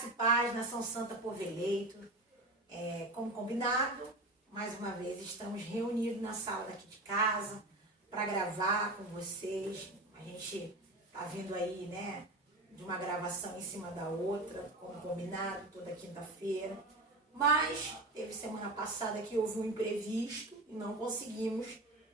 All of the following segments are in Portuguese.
Graça e paz, Nação Santa, Povo Eleito. Como combinado, mais uma vez estamos reunidos na sala daqui de casa para gravar com vocês. A gente tá vindo aí, né, de uma gravação em cima da outra, como combinado, toda quinta-feira. Mas teve semana passada que houve um imprevisto e não conseguimos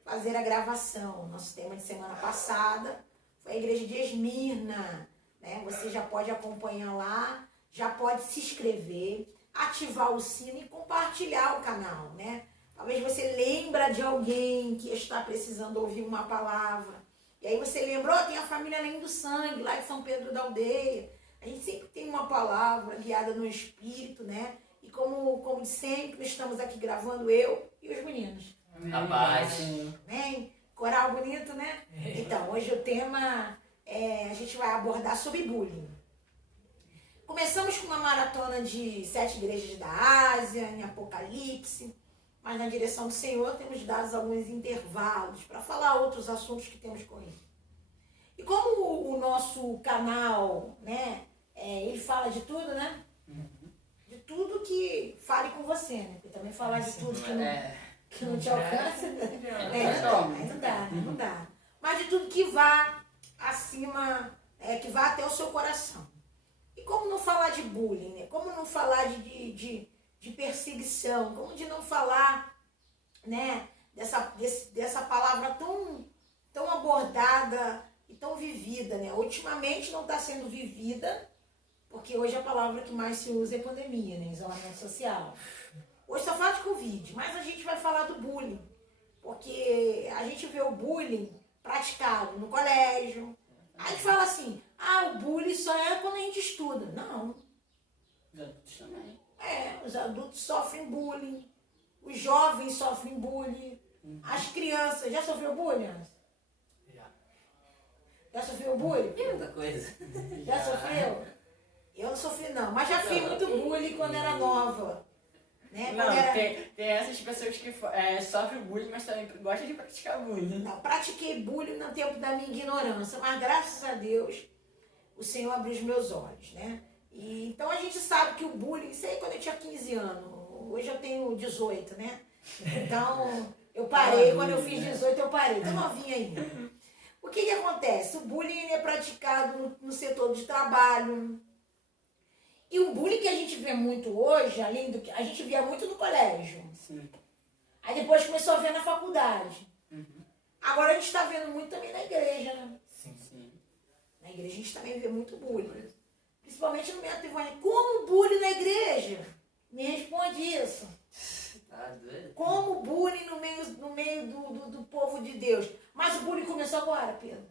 fazer a gravação. Nosso tema de semana passada foi a igreja de Esmirna, né? Você já pode acompanhar lá, já pode se inscrever, ativar o sino e compartilhar o canal, né? Talvez você lembra de alguém que está precisando ouvir uma palavra. E aí você lembrou, tem a família Além do Sangue, lá de São Pedro da Aldeia. A gente sempre tem uma palavra guiada no Espírito, né? E como de sempre, estamos aqui gravando eu e os meninos. Rapaz. Amém? Coral bonito, né? Então, hoje o tema, a gente vai abordar sobre bullying. Começamos com uma maratona de 7 igrejas da Ásia, em Apocalipse, mas na direção do Senhor temos dado alguns intervalos para falar outros assuntos que temos com ele. E como o nosso canal, né, ele fala de tudo, né? De tudo que fale com você, né? Porque também falar de tudo que não te alcança, não dá. Mas de tudo que vá acima, que vá até o seu coração. E como não falar de bullying, né? Como não falar de perseguição, como de não falar, né, dessa palavra tão abordada e tão vivida, né? Ultimamente não está sendo vivida, porque hoje a palavra que mais se usa é pandemia, né? Isolamento social. Hoje só fala de Covid, mas a gente vai falar do bullying, porque a gente vê o bullying praticado no colégio. Aí a gente fala assim, o bullying só é quando a gente estuda. Não. Os adultos também. Os adultos sofrem bullying, os jovens sofrem bullying, as crianças. Já sofreu bullying? Já sofreu bullying? Tem muita coisa. Já sofreu? Eu não sofri não, mas já fiz muito bullying quando era nova. Né? Não, tem essas pessoas que sofrem bullying, mas também gostam de praticar bullying. Não, pratiquei bullying no tempo da minha ignorância, mas graças a Deus o Senhor abriu os meus olhos, né? E, então a gente sabe que o bullying, isso aí quando eu tinha 15 anos, hoje eu tenho 18, né? Então eu parei, quando eu fiz 18 eu parei, tô novinha ainda. O que acontece? O bullying é praticado no setor de trabalho. E o bullying que a gente vê muito hoje, além do que a gente via muito no colégio. Sim. Aí depois começou a ver na faculdade. Agora a gente está vendo muito também na igreja, né? Sim. Na igreja a gente também vê muito bullying. Principalmente no método Ivone. Como bullying na igreja? Me responde isso. Tá doido? Como bullying no meio do povo de Deus? Mas o bullying começou agora, Pedro?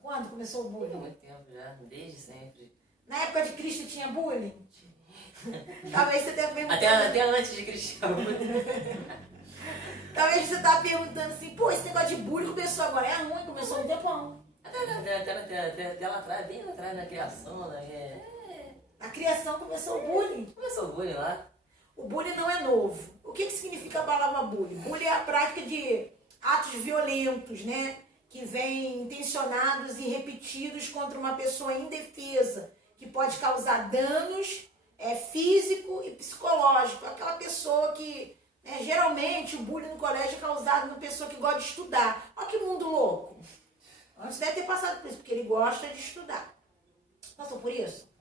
Quando começou o Tem bullying? muito tempo já, desde sempre. Na época de Cristo tinha bullying? Talvez você tenha perguntado. Até antes de Cristiano. Talvez você tá perguntando assim, pô, esse negócio de bullying começou agora. É ruim, começou um tempão. Até lá atrás, bem lá atrás na criação, né? Na criação começou o bullying. Começou o bullying lá. O bullying não é novo. O que significa a palavra bullying? Bullying é a prática de atos violentos, né? Que vêm intencionados e repetidos contra uma pessoa indefesa, que pode causar danos físico e psicológico. Aquela pessoa que, geralmente, o bullying no colégio é causado numa pessoa que gosta de estudar. Olha que mundo louco. Você deve ter passado por isso, porque ele gosta de estudar. Passou por isso?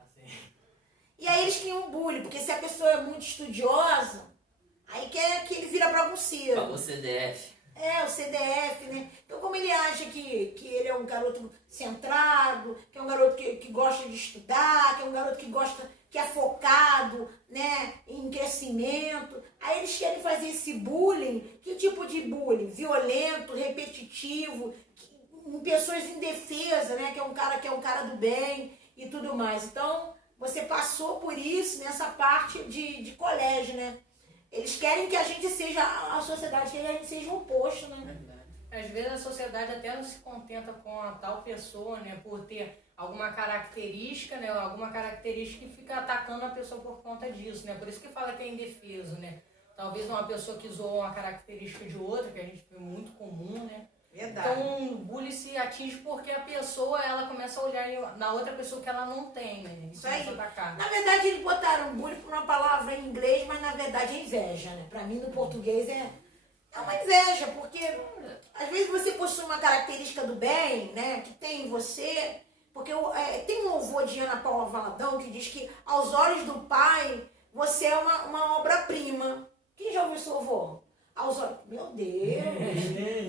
E aí eles criam um bullying, porque se a pessoa é muito estudiosa, aí quer que ele vira bagunceiro. Falou CDF. O CDF, né? Então, como ele acha que ele é um garoto centrado, que é um garoto que gosta de estudar, que é um garoto que é focado, né, em crescimento, aí eles querem fazer esse bullying. Que tipo de bullying? Violento, repetitivo, em pessoas indefesas, né? Que é um cara do bem e tudo mais. Então, você passou por isso nessa parte de colégio, né? Eles querem que a gente seja, a sociedade quer que a gente seja o oposto, né? Às vezes a sociedade até não se contenta com a tal pessoa, né? Por ter alguma característica, né? Alguma característica que fica atacando a pessoa por conta disso, né? Por isso que fala que é indefeso, né? Talvez uma pessoa que zoa uma característica de outra, que a gente vê muito comum, né? Verdade. Então o bullying se atinge porque a pessoa, ela começa a olhar na outra pessoa que ela não tem, né? Isso aí. Começa a atacar. Na verdade, eles botaram bullying por uma palavra em inglês, mas na verdade é inveja, né? Pra mim, no português, é uma inveja, porque às vezes você possui uma característica do bem, né? Que tem em você, porque tem um louvor de Ana Paula Valadão que diz que aos olhos do Pai, você é uma obra-prima. Quem já ouviu esse louvor? Aos olhos, meu Deus!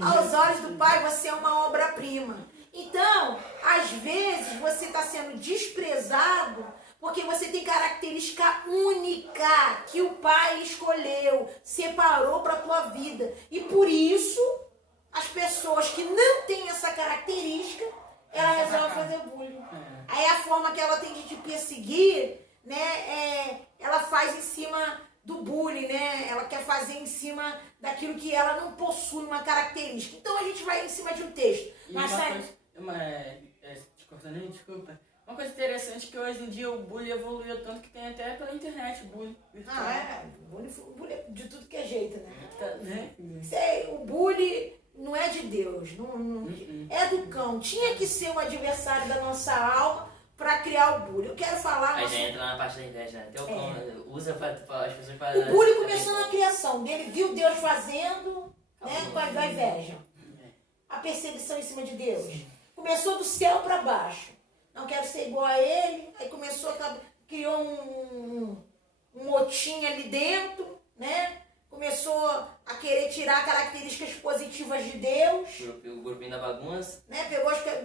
Aos olhos do Pai, você é uma obra-prima. Então, às vezes, você está sendo desprezado porque você tem característica única que o Pai escolheu, separou para a tua vida. E por isso, as pessoas que não têm essa característica, ela resolve fazer bullying. Aí a forma que ela tem de te perseguir, né, ela faz em cima do bullying, né? Ela quer fazer em cima daquilo que ela não possui uma característica. Então a gente vai em cima de um texto. E Mas te cortando, desculpa. Uma coisa interessante é que hoje em dia o bullying evoluiu tanto que tem até pela internet bullying virtual. Bullying é de tudo que é jeito, né? Né? O bullying não é de Deus, é do cão. Tinha que ser o adversário da nossa alma para criar o bullying. Eu quero falar... Aí já entra na parte da inveja, né? Até o cão usa para as pessoas para... O bullying começou na criação dele, viu Deus fazendo, né, com a inveja. A perseguição em cima de Deus. Começou do céu para baixo. Não quero ser igual a ele. Aí criou um motim ali dentro, né? Começou a querer tirar características positivas de Deus. O grupinho da bagunça. Né?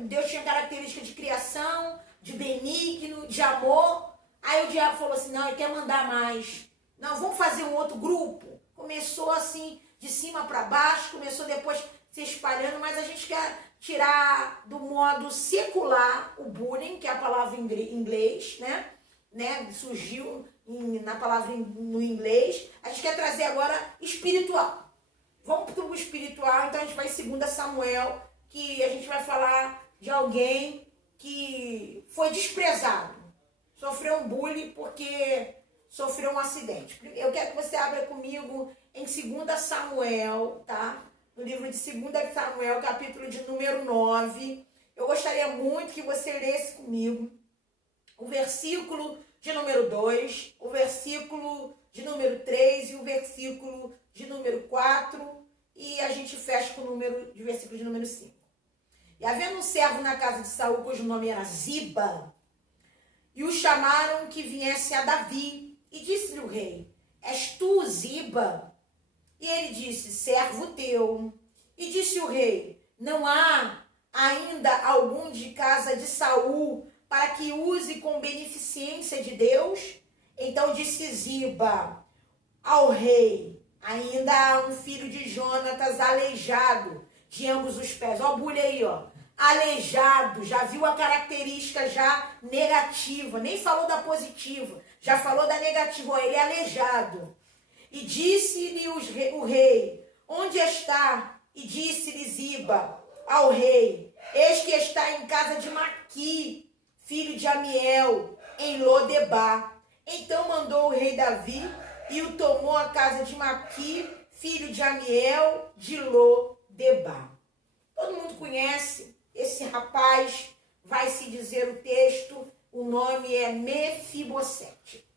Deus tinha características de criação, de benigno, de amor. Aí o diabo falou assim, não, ele quer mandar mais. Não, vamos fazer um outro grupo. Começou assim, de cima para baixo, começou depois se espalhando, mas a gente quer tirar do modo secular o bullying, que é a palavra em inglês, né? Surgiu na palavra no inglês. A gente quer trazer agora espiritual. Vamos para o espiritual, então a gente vai em 2 Samuel, que a gente vai falar de alguém que foi desprezado. Sofreu um bullying porque sofreu um acidente. Eu quero que você abra comigo em 2 Samuel, tá? No livro de 2 Samuel, capítulo de número 9. Eu gostaria muito que você lesse comigo o versículo de número 2, o versículo de número 3 e o versículo de número 4. E a gente fecha com o versículo de número 5. E havendo um servo na casa de Saul, cujo nome era Ziba, e o chamaram que viesse a Davi. E disse-lhe o rei, és tu, Ziba? E ele disse, servo teu. E disse o rei, não há ainda algum de casa de Saul para que use com beneficência de Deus? Então disse Ziba ao rei, ainda há um filho de Jonatas aleijado de ambos os pés. Ó, bulha aí, ó. Aleijado, já viu a característica já negativa, nem falou da positiva, já falou da negativa, ó, ele é aleijado. E disse-lhe o rei, onde está? E disse-lhe Ziba ao rei, eis que está em casa de Maqui, filho de Amiel, em Lodebar. Então mandou o rei Davi e o tomou à casa de Maqui, filho de Amiel, de Lodebar. Todo mundo conhece esse rapaz, vai se dizer o texto, o nome é Mefibosete.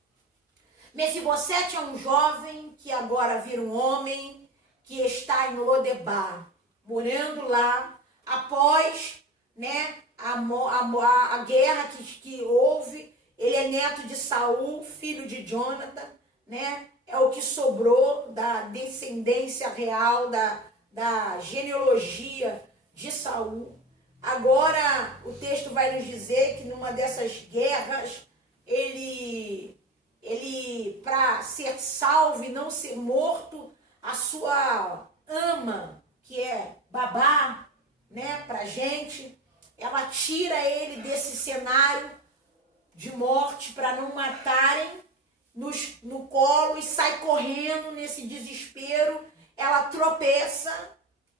Mefibosete é um jovem que agora vira um homem que está em Lodebar, morando lá após, né, a guerra que houve. Ele é neto de Saul, filho de Jonathan, né? É o que sobrou da descendência real, da genealogia de Saul. Agora o texto vai nos dizer que numa dessas guerras, ele para ser salvo e não ser morto, a sua ama, que é babá, né, pra gente, ela tira ele desse cenário de morte para não matarem no colo e sai correndo nesse desespero. Ela tropeça,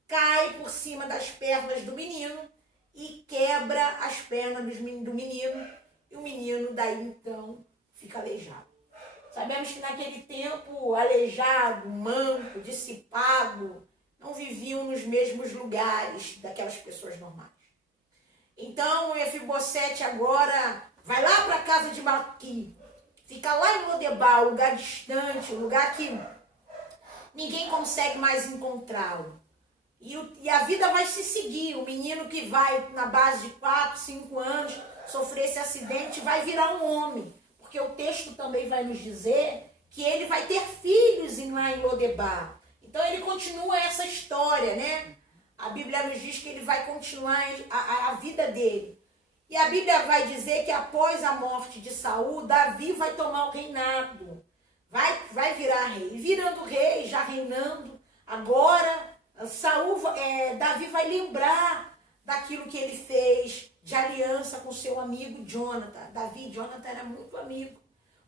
cai por cima das pernas do menino e quebra as pernas do menino, e o menino daí então fica aleijado. Sabemos que naquele tempo, aleijado, manco, dissipado, não viviam nos mesmos lugares daquelas pessoas normais. Então, Mefibosete agora vai lá para a casa de Maqui, fica lá em Lodebar, um lugar distante, um lugar que ninguém consegue mais encontrá-lo. E a vida vai se seguir. O menino que vai, na base de 4, 5 anos, sofrer esse acidente, vai virar um homem. Porque o texto também vai nos dizer que ele vai ter filhos lá em Lodebar. Então ele continua essa história, né? A Bíblia nos diz que ele vai continuar a vida dele. E a Bíblia vai dizer que após a morte de Saul, Davi vai tomar o reinado. Vai virar rei. E virando rei, já reinando, agora Davi vai lembrar daquilo que ele fez de aliança com seu amigo Jonathan. Davi e Jonathan eram muito amigos,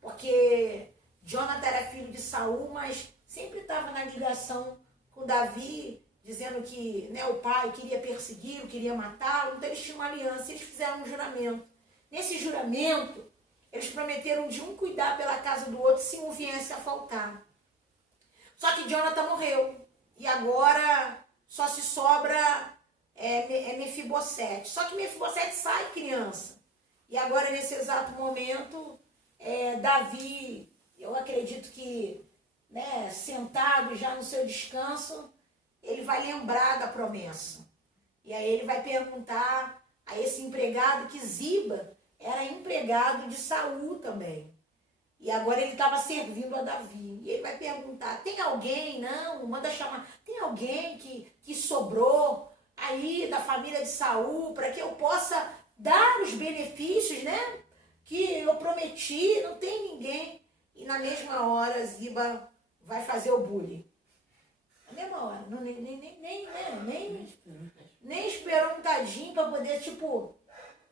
porque Jonathan era filho de Saul, mas sempre estava na ligação com Davi, dizendo que, né, o pai queria persegui-lo, queria matá-lo, então eles tinham uma aliança, eles fizeram um juramento. Nesse juramento, eles prometeram de um cuidar pela casa do outro se um viesse a faltar. Só que Jonathan morreu, e agora só se sobra Mefibosete. Só que Mefibosete sai criança. E agora, nesse exato momento, Davi, eu acredito que, né, sentado já no seu descanso, ele vai lembrar da promessa. E aí ele vai perguntar a esse empregado que Ziba era empregado de Saul também. E agora ele estava servindo a Davi. E ele vai perguntar, tem alguém? Não, manda chamar. Tem alguém que sobrou aí da família de Saul para que eu possa dar os benefícios, né? Que eu prometi, não tem ninguém. E na mesma hora Ziba vai fazer o bullying. Na mesma hora. Nem esperou um tadinho para poder,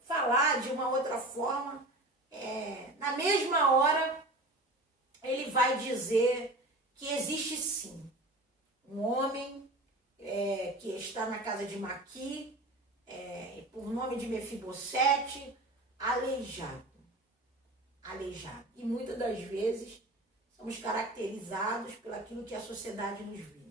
falar de uma outra forma. Na mesma hora, ele vai dizer que existe sim um homem que está na casa de Maqui, por nome de Mefibosete, aleijado. E muitas das vezes somos caracterizados pelaquilo que a sociedade nos vê.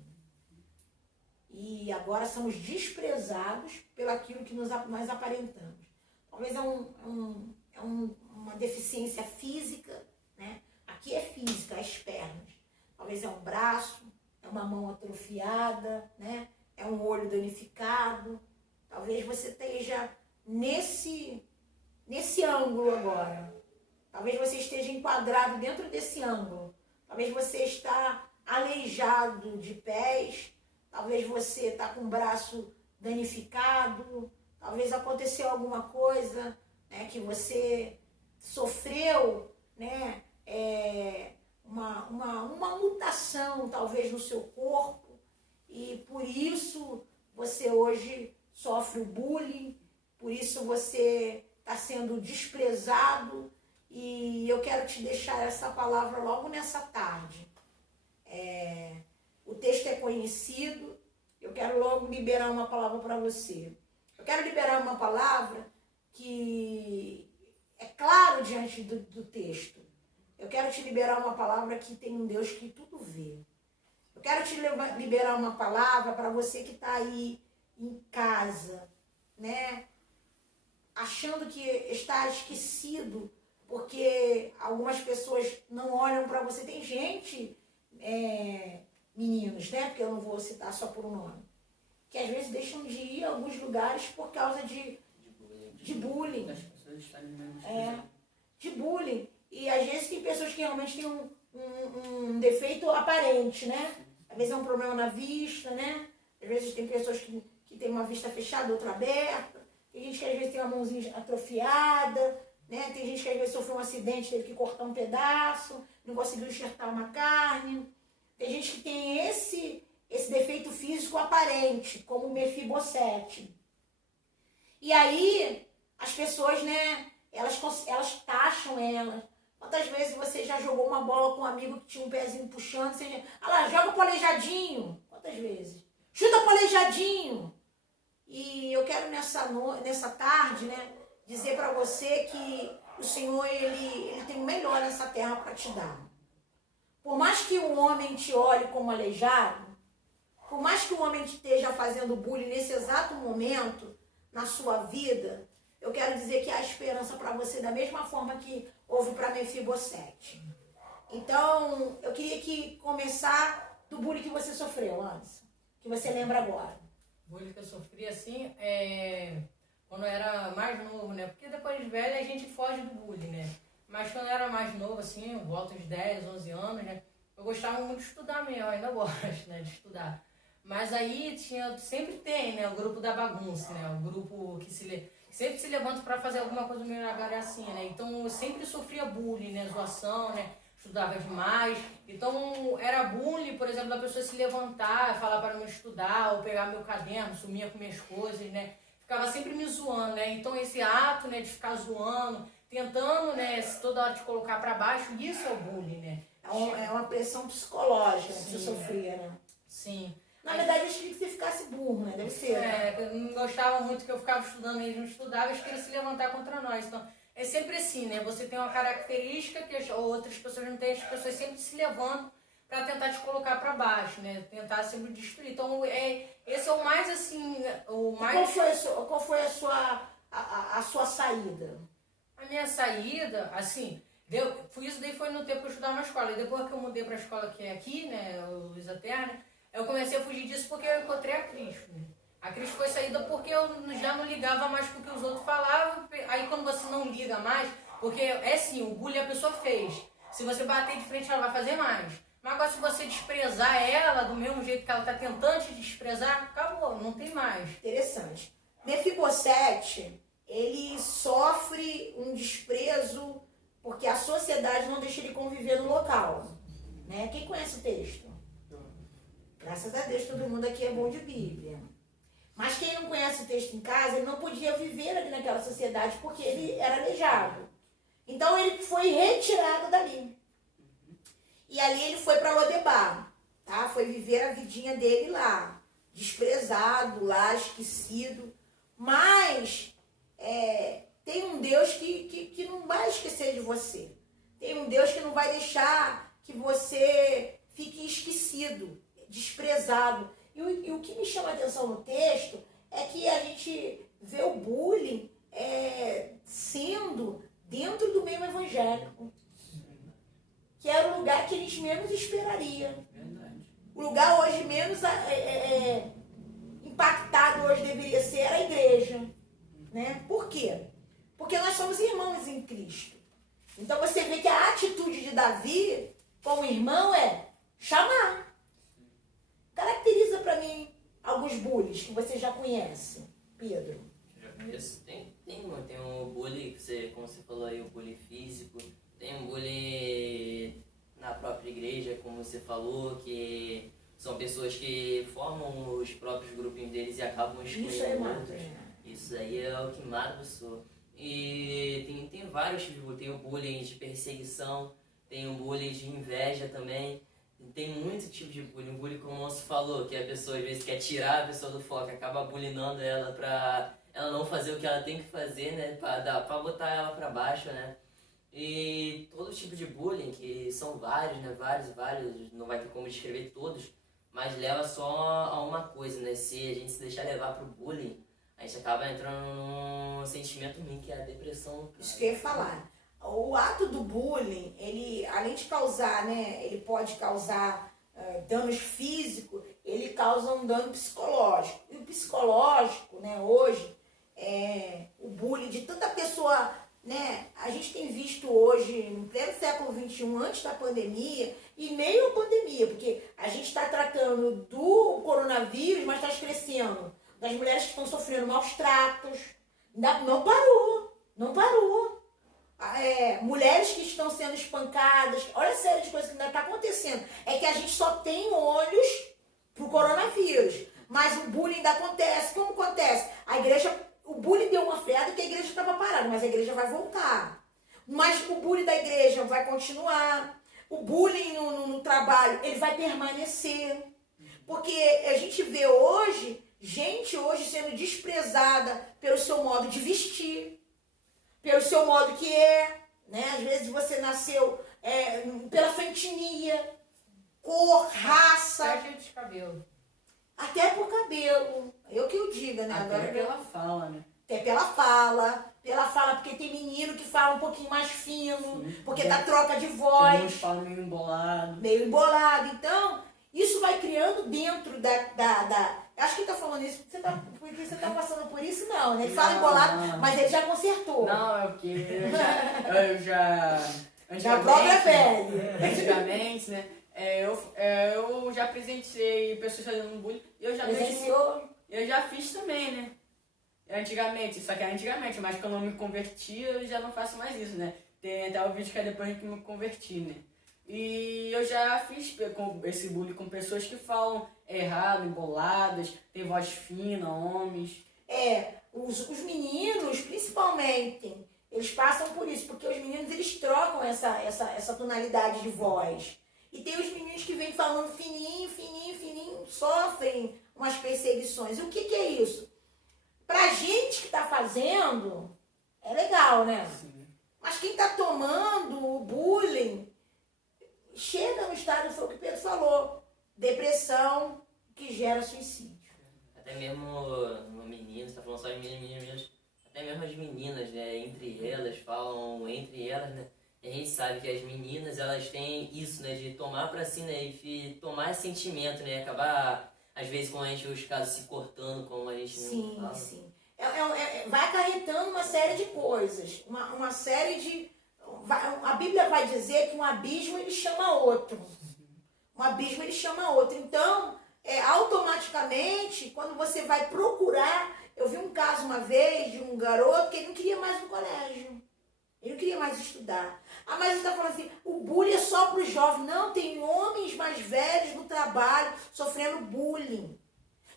E agora somos desprezados pelaquilo que nós aparentamos. Talvez uma deficiência física, né? Aqui é física, as pernas. Talvez é um braço, é uma mão atrofiada, né? É um olho danificado. Talvez você esteja nesse ângulo agora. Talvez você esteja enquadrado dentro desse ângulo. Talvez você está aleijado de pés. Talvez você está com o braço danificado. Talvez aconteceu alguma coisa, né, que você sofreu, né, uma mutação talvez no seu corpo, e por isso você hoje sofre o bullying, por isso você está sendo desprezado, e eu quero te deixar essa palavra logo nessa tarde. O texto é conhecido, eu quero logo liberar uma palavra para você. Eu quero liberar uma palavra que é claro diante do texto. Eu quero te liberar uma palavra que tem um Deus que tudo vê. Eu quero te liberar uma palavra para você que está aí em casa, né? Achando que está esquecido, porque algumas pessoas não olham para você. Tem gente, meninos, né? Porque eu não vou citar só por um nome, que às vezes deixam de ir a alguns lugares por causa de bullying. Das pessoas estarem menos De bullying. E às vezes tem pessoas que realmente têm um defeito aparente, né? Às vezes é um problema na vista, né? Às vezes tem pessoas que têm uma vista fechada, outra aberta. Tem gente que às vezes tem uma mãozinha atrofiada, né? Tem gente que às vezes sofreu um acidente, teve que cortar um pedaço, não conseguiu enxertar uma carne. Tem gente que tem esse defeito físico aparente, como o Mefibosete. E aí, as pessoas, né, elas taxam ela. Quantas vezes você já jogou uma bola com um amigo que tinha um pezinho puxando, você já, lá, joga pro aleijadinho. Quantas vezes? Chuta pro aleijadinho. E eu quero nessa tarde, né, dizer para você que o Senhor, ele tem o melhor nessa terra para te dar. Por mais que um homem te olhe como aleijado, por mais que o homem esteja fazendo bullying nesse exato momento na sua vida, eu quero dizer que há esperança para você da mesma forma que houve para Mefibosete. Então, eu queria que começar do bullying que você sofreu, Anderson, que você lembra agora. O bullying que eu sofri, assim, quando eu era mais novo, né? Porque depois de velho a gente foge do bullying, né? Mas quando eu era mais novo, assim, eu volto de 10, 11 anos, né? Eu gostava muito de estudar mesmo, eu ainda gosto, né, de estudar. Mas aí sempre tem, né, o grupo da bagunça, né? O grupo que sempre se levanta para fazer alguma coisa meio na gracinha, né? Então eu sempre sofria bullying, né? Zoação, né? Estudava demais. Então era bullying, por exemplo, da pessoa se levantar, falar para não estudar, ou pegar meu caderno, sumia com minhas coisas, né? Ficava sempre me zoando, né? Então esse ato, né, de ficar zoando, tentando, né, toda hora te colocar para baixo, isso é o bullying, né? É uma pressão psicológica que você sofria, né? Sim. Na verdade, eles queriam que você ficasse burro, né? Deve ser. Eu não gostava muito que eu ficava estudando, eles não estudavam, eles queriam se levantar contra nós. Então, é sempre assim, né? Você tem uma característica que as outras pessoas não têm, as pessoas sempre se levantam para tentar te colocar para baixo, né? Tentar sempre destruir. Então, esse é o mais, assim, o mais... Qual foi a sua saída? A minha saída, assim, isso daí foi no tempo que eu estudava na escola. E depois que eu mudei para a escola que é aqui, né, o Luiz Terra, eu comecei a fugir disso porque eu encontrei a Cris. Né? A Cris foi saída porque eu já não ligava mais pro que os outros falavam. Aí quando você não liga mais, porque é assim, o bullying a pessoa fez. Se você bater de frente, ela vai fazer mais. Mas agora se você desprezar ela do mesmo jeito que ela está tentando te desprezar, acabou, não tem mais. Interessante. Mefibosete, ele sofre um desprezo porque a sociedade não deixa ele conviver no local. Né? Quem conhece o texto? Graças a Deus, todo mundo aqui é bom de Bíblia. Mas quem não conhece o texto em casa, ele não podia viver ali naquela sociedade porque ele era aleijado. Então ele foi retirado dali. E ali ele foi para Lodebar, tá? Foi viver a vidinha dele lá, desprezado, lá, esquecido. Mas tem um Deus que não vai esquecer de você. Tem um Deus que não vai deixar que você fique esquecido, desprezado. E o que me chama a atenção no texto é que a gente vê o bullying sendo dentro do meio evangélico, que era o lugar que a gente menos esperaria. Verdade. O lugar hoje menos impactado hoje deveria ser a igreja. Né? Por quê? Porque nós somos irmãos em Cristo. Então você vê que a atitude de Davi como irmão é chamar. Caracteriza para mim alguns bullies que você já conhece, Pedro. Já conheço. Tem um bullying, como você falou aí, o bullying físico. Tem um bullying na própria igreja, como você falou, que são pessoas que formam os próprios grupinhos deles e acabam excluindo Isso é mato, outros. né? Isso aí é o que mata a pessoa. E tem vários tipos, tem o bullying de perseguição, tem o bullying de inveja também. Tem muito tipo de bullying. O bullying, como o moço falou, que a pessoa às vezes quer tirar a pessoa do foco, acaba bullyingando ela pra ela não fazer o que ela tem que fazer, né? Pra botar ela pra baixo, né? E todo tipo de bullying, que são vários, né? Vários, não vai ter como descrever todos, mas leva só a uma coisa, né? Se a gente se deixar levar pro bullying, a gente acaba entrando num sentimento ruim, que é a depressão. Isso que eu ia falar. O ato do bullying, ele, além de causar, né, ele pode causar danos físicos, ele causa um dano psicológico. E o psicológico, né, hoje, o bullying de tanta pessoa, né, a gente tem visto hoje, no pleno século XXI, antes da pandemia, e meio à pandemia, porque a gente está tratando do coronavírus, mas está esquecendo das mulheres que estão sofrendo maus tratos. Não parou. Mulheres que estão sendo espancadas. Olha a série de coisas que ainda está acontecendo. É que a gente só tem olhos pro coronavírus. Mas o bullying ainda acontece. Como acontece? O bullying deu uma freada que a igreja estava parada, mas a igreja vai voltar. Mas o bullying da igreja vai continuar. O bullying no trabalho, ele vai permanecer. Porque a gente vê hoje, gente hoje sendo desprezada pelo seu modo de vestir, pelo seu modo que né? Às vezes você nasceu pela sua etnia, cor, raça. Até jeito de cabelo. Até por cabelo. Eu que o diga, né? Até Agora pela fala, né? até pela fala, porque tem menino que fala um pouquinho mais fino, Sim. porque tá troca de Tem uns voz, falam meio embolado. meio embolado. Então, isso vai criando dentro acho que ele tá falando isso porque você tá passando por isso, não, né? Ele fala Não, embolado, não. mas ele já consertou. Não, é porque eu já Já própria pele. Antigamente, né? Eu já presenciei pessoas fazendo bullying e eu já Presenciou. eu já fiz também, né? Antigamente, só que era antigamente, mas quando eu me converti eu já não faço mais isso, né? Tem até o vídeo que é depois que me converti, né? E eu já fiz esse bullying com pessoas que falam errado, emboladas, tem voz fina, homens. Os meninos, principalmente, eles passam por isso, porque os meninos, eles trocam essa tonalidade de voz. E tem os meninos que vêm falando fininho, fininho, fininho, sofrem umas perseguições. E o que é isso? Pra gente que tá fazendo, é legal, né? Sim. Mas quem tá tomando o bullying, chega no estado, foi o que o Pedro falou, depressão que gera suicídio. Até mesmo no menino, você tá falando só de meninos, até mesmo as meninas, né, entre elas, falam entre elas, né, e a gente sabe que as meninas, elas têm isso, né, de tomar pra si, né, e tomar esse sentimento, né, acabar, às vezes, com a gente, os casos se cortando, como a gente mesmo fala. Sim. Vai acarretando uma série de coisas, uma série de... A Bíblia vai dizer que um abismo, ele chama outro. Um abismo, ele chama outro. Então, automaticamente, quando você vai procurar... Eu vi um caso uma vez de um garoto que ele não queria mais no colégio. Ele não queria mais estudar. Ah, mas ele está falando assim, o bullying é só para os jovens. Não, tem homens mais velhos no trabalho sofrendo bullying.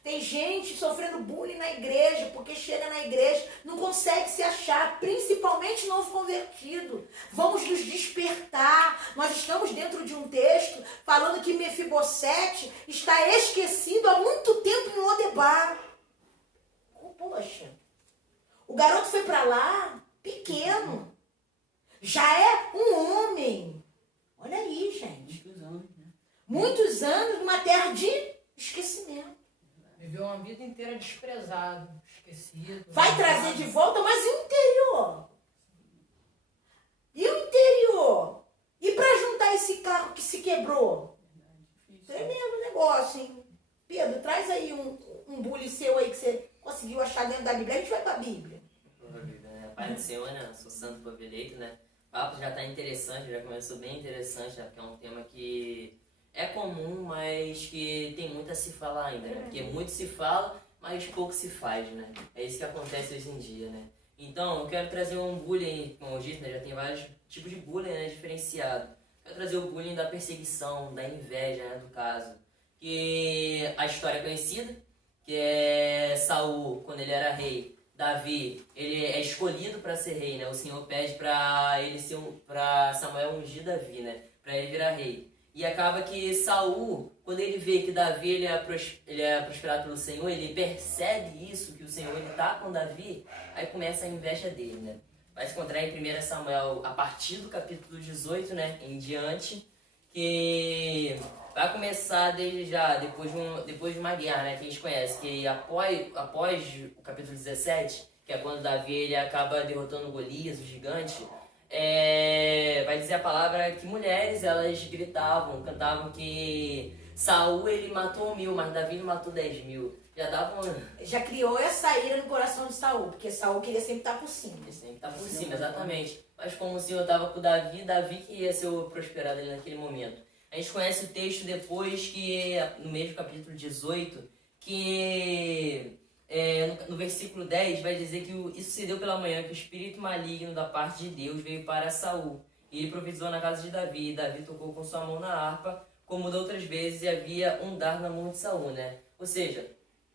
Tem gente sofrendo bullying na igreja, porque chega na igreja, não consegue se achar, principalmente novo convertido. Vamos nos despertar. Nós estamos dentro de um texto falando que Mefibosete está esquecido há muito tempo em Lodebar. Poxa, o garoto foi para lá pequeno. Já é um homem. Olha aí, gente. Muitos anos, né? Muitos anos numa terra de esquecimento. Viveu uma vida inteira desprezado, esquecido. Vai trazer de volta, mas e o interior? E o interior? E para juntar esse carro que se quebrou? Tremendo negócio, hein? Pedro, traz aí um bullying seu aí que você conseguiu achar dentro da Bíblia. A gente vai para a Bíblia. Pai do Senhor, né? Sou santo povo eleito, né? O papo já tá interessante, já começou bem interessante, né? Porque é um tema que é comum, mas que tem muito a se falar ainda, né? Porque muito se fala, mas pouco se faz, né? É isso que acontece hoje em dia, né? Então, eu quero trazer um bullying, como eu disse, né? Já tem vários tipos de bullying, né? Diferenciado. Quero trazer o bullying da perseguição, da inveja, né? Do caso. Que a história é conhecida, que é Saul, quando ele era rei. Davi, ele é escolhido para ser rei, né? O Senhor pede para Samuel ungir Davi, né? Para ele virar rei. E acaba que Saul, quando ele vê que Davi ele é prosperado pelo Senhor, ele percebe isso, que o Senhor ele tá com Davi, aí começa a inveja dele, né? Vai se encontrar em 1 Samuel, a partir do capítulo 18, né? Em diante, que vai começar desde já, depois de uma guerra, né? Que a gente conhece, que após o capítulo 17, que é quando Davi ele acaba derrotando Golias, o gigante, vai dizer a palavra que mulheres, elas gritavam, cantavam que Saul ele matou 1000, mas Davi ele matou 10.000. Já criou essa ira no coração de Saul, porque Saul queria sempre estar por cima. Ele sempre tá por cima, exatamente. Mas como o Senhor estava com Davi que ia ser o prosperado ali naquele momento. A gente conhece o texto depois, que no mesmo capítulo 18, que no versículo 10 vai dizer que isso se deu pela manhã, que o espírito maligno da parte de Deus veio para Saul. E ele profetizou na casa de Davi, e Davi tocou com sua mão na harpa, como da outras vezes, e havia um dardo na mão de Saul, né? Ou seja,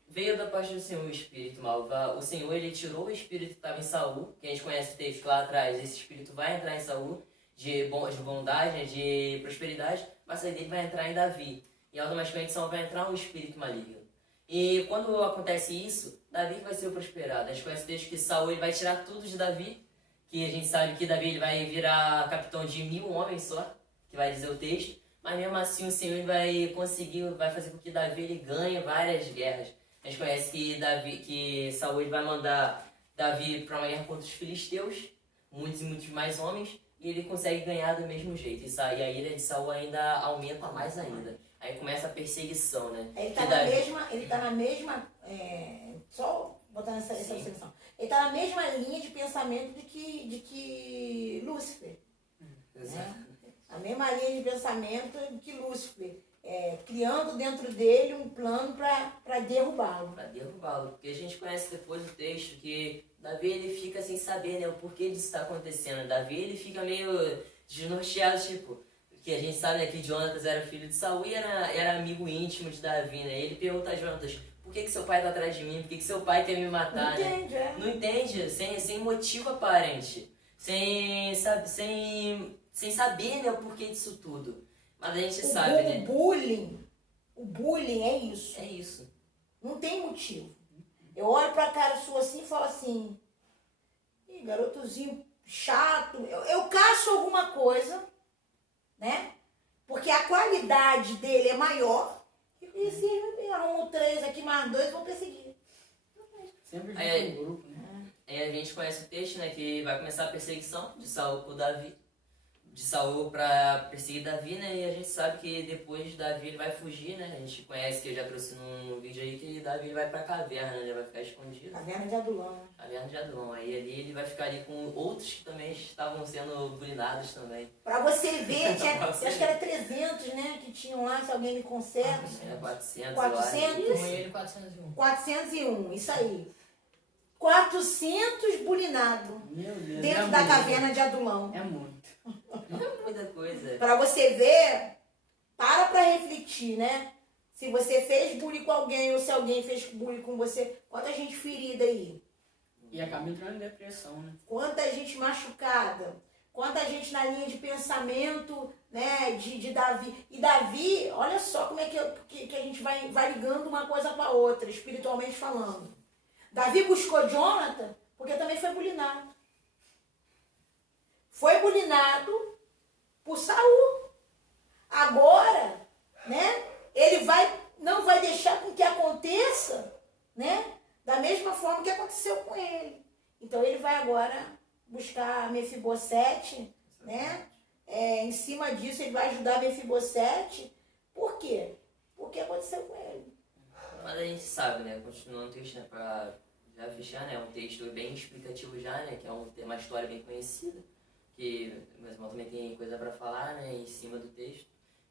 veio da parte do Senhor o espírito mal. O Senhor, ele tirou o espírito que estava em Saul, que a gente conhece o texto lá atrás, esse espírito vai entrar em Saul, de bondade, né, de prosperidade, mas sair dele vai entrar em Davi. E automaticamente Saul vai entrar um espírito maligno. E quando acontece isso, Davi vai ser o prosperado. A gente conhece o texto que Saul ele vai tirar tudo de Davi, que a gente sabe que Davi ele vai virar capitão de 1000 homens só, que vai dizer o texto. mas mesmo assim o Senhor vai conseguir, vai fazer com que Davi ele ganhe várias guerras. A gente conhece que Saul ele vai mandar Davi para uma guerra contra os filisteus, muitos e muitos mais homens, e ele consegue ganhar do mesmo jeito. E a ira de Saul ainda aumenta mais ainda. Aí começa a perseguição, né? Ele tá na mesma, só botando essa observação, ele tá na mesma linha de pensamento de que Lúcifer. Exato. Né? A mesma linha de pensamento que Lúcifer, criando dentro dele um plano para derrubá-lo. Para derrubá-lo. Porque a gente conhece depois o texto que Davi ele fica sem saber, né, o porquê disso está acontecendo. Davi ele fica meio desnorteado, tipo, que a gente sabe, né, que Jonatas era filho de Saul e era amigo íntimo de Davi, né? Ele pergunta a Jonatas, por que seu pai está atrás de mim? Por que seu pai quer me matar? Não entende, né? Não entende, sem motivo aparente. Sem saber, né, o porquê disso tudo. Mas a gente sabe, né? O bullying é isso. É isso. Não tem motivo. Eu olho pra cara sua assim e falo assim, ih, garotozinho chato, eu caço alguma coisa, né? Porque a qualidade dele é maior. E se ele arrumam 3 aqui, mais 2, vão perseguir. Sempre Aí, junto no grupo, né? Aí a gente conhece o texto, né, que vai começar a perseguição de Saul com Davi. De Saul para perseguir Davi, né? E a gente sabe que depois Davi ele vai fugir, né? A gente conhece, que eu já trouxe num vídeo aí, que Davi ele vai pra caverna, né? Ele vai ficar escondido. Caverna de Adulão. Caverna de Adulão. Aí ali ele vai ficar ali com outros que também estavam sendo bulinados também. Pra você ver, acho que era 300, né? Que tinham lá, se alguém me conserta. É 400. 400? Com ele, 401. 401, isso aí. 400 bulinados Meu Deus. dentro da caverna de Adulão. É muito. É muita coisa. Pra você ver, pra refletir, né? Se você fez bullying com alguém ou se alguém fez bullying com você, quanta gente ferida aí. E acaba entrando em depressão, né? Quanta gente machucada. Quanta gente na linha de pensamento, né, de Davi. E Davi, olha só como é que a gente vai ligando uma coisa com a outra, espiritualmente falando. Davi buscou Jonathan porque também foi bulinado. Foi bulinado por Saul. Agora, né, ele não vai deixar com que aconteça, né, da mesma forma que aconteceu com ele. Então ele vai agora buscar Mefibosete, né? Em cima disso ele vai ajudar Mefibosete. Por quê? Porque aconteceu com ele. Mas a gente sabe, né? Continuando o texto, né? Pra já fechar, né? É um texto bem explicativo já, né? Que é uma história bem conhecida. Que meu irmão também tem coisa para falar, né? Em cima do texto,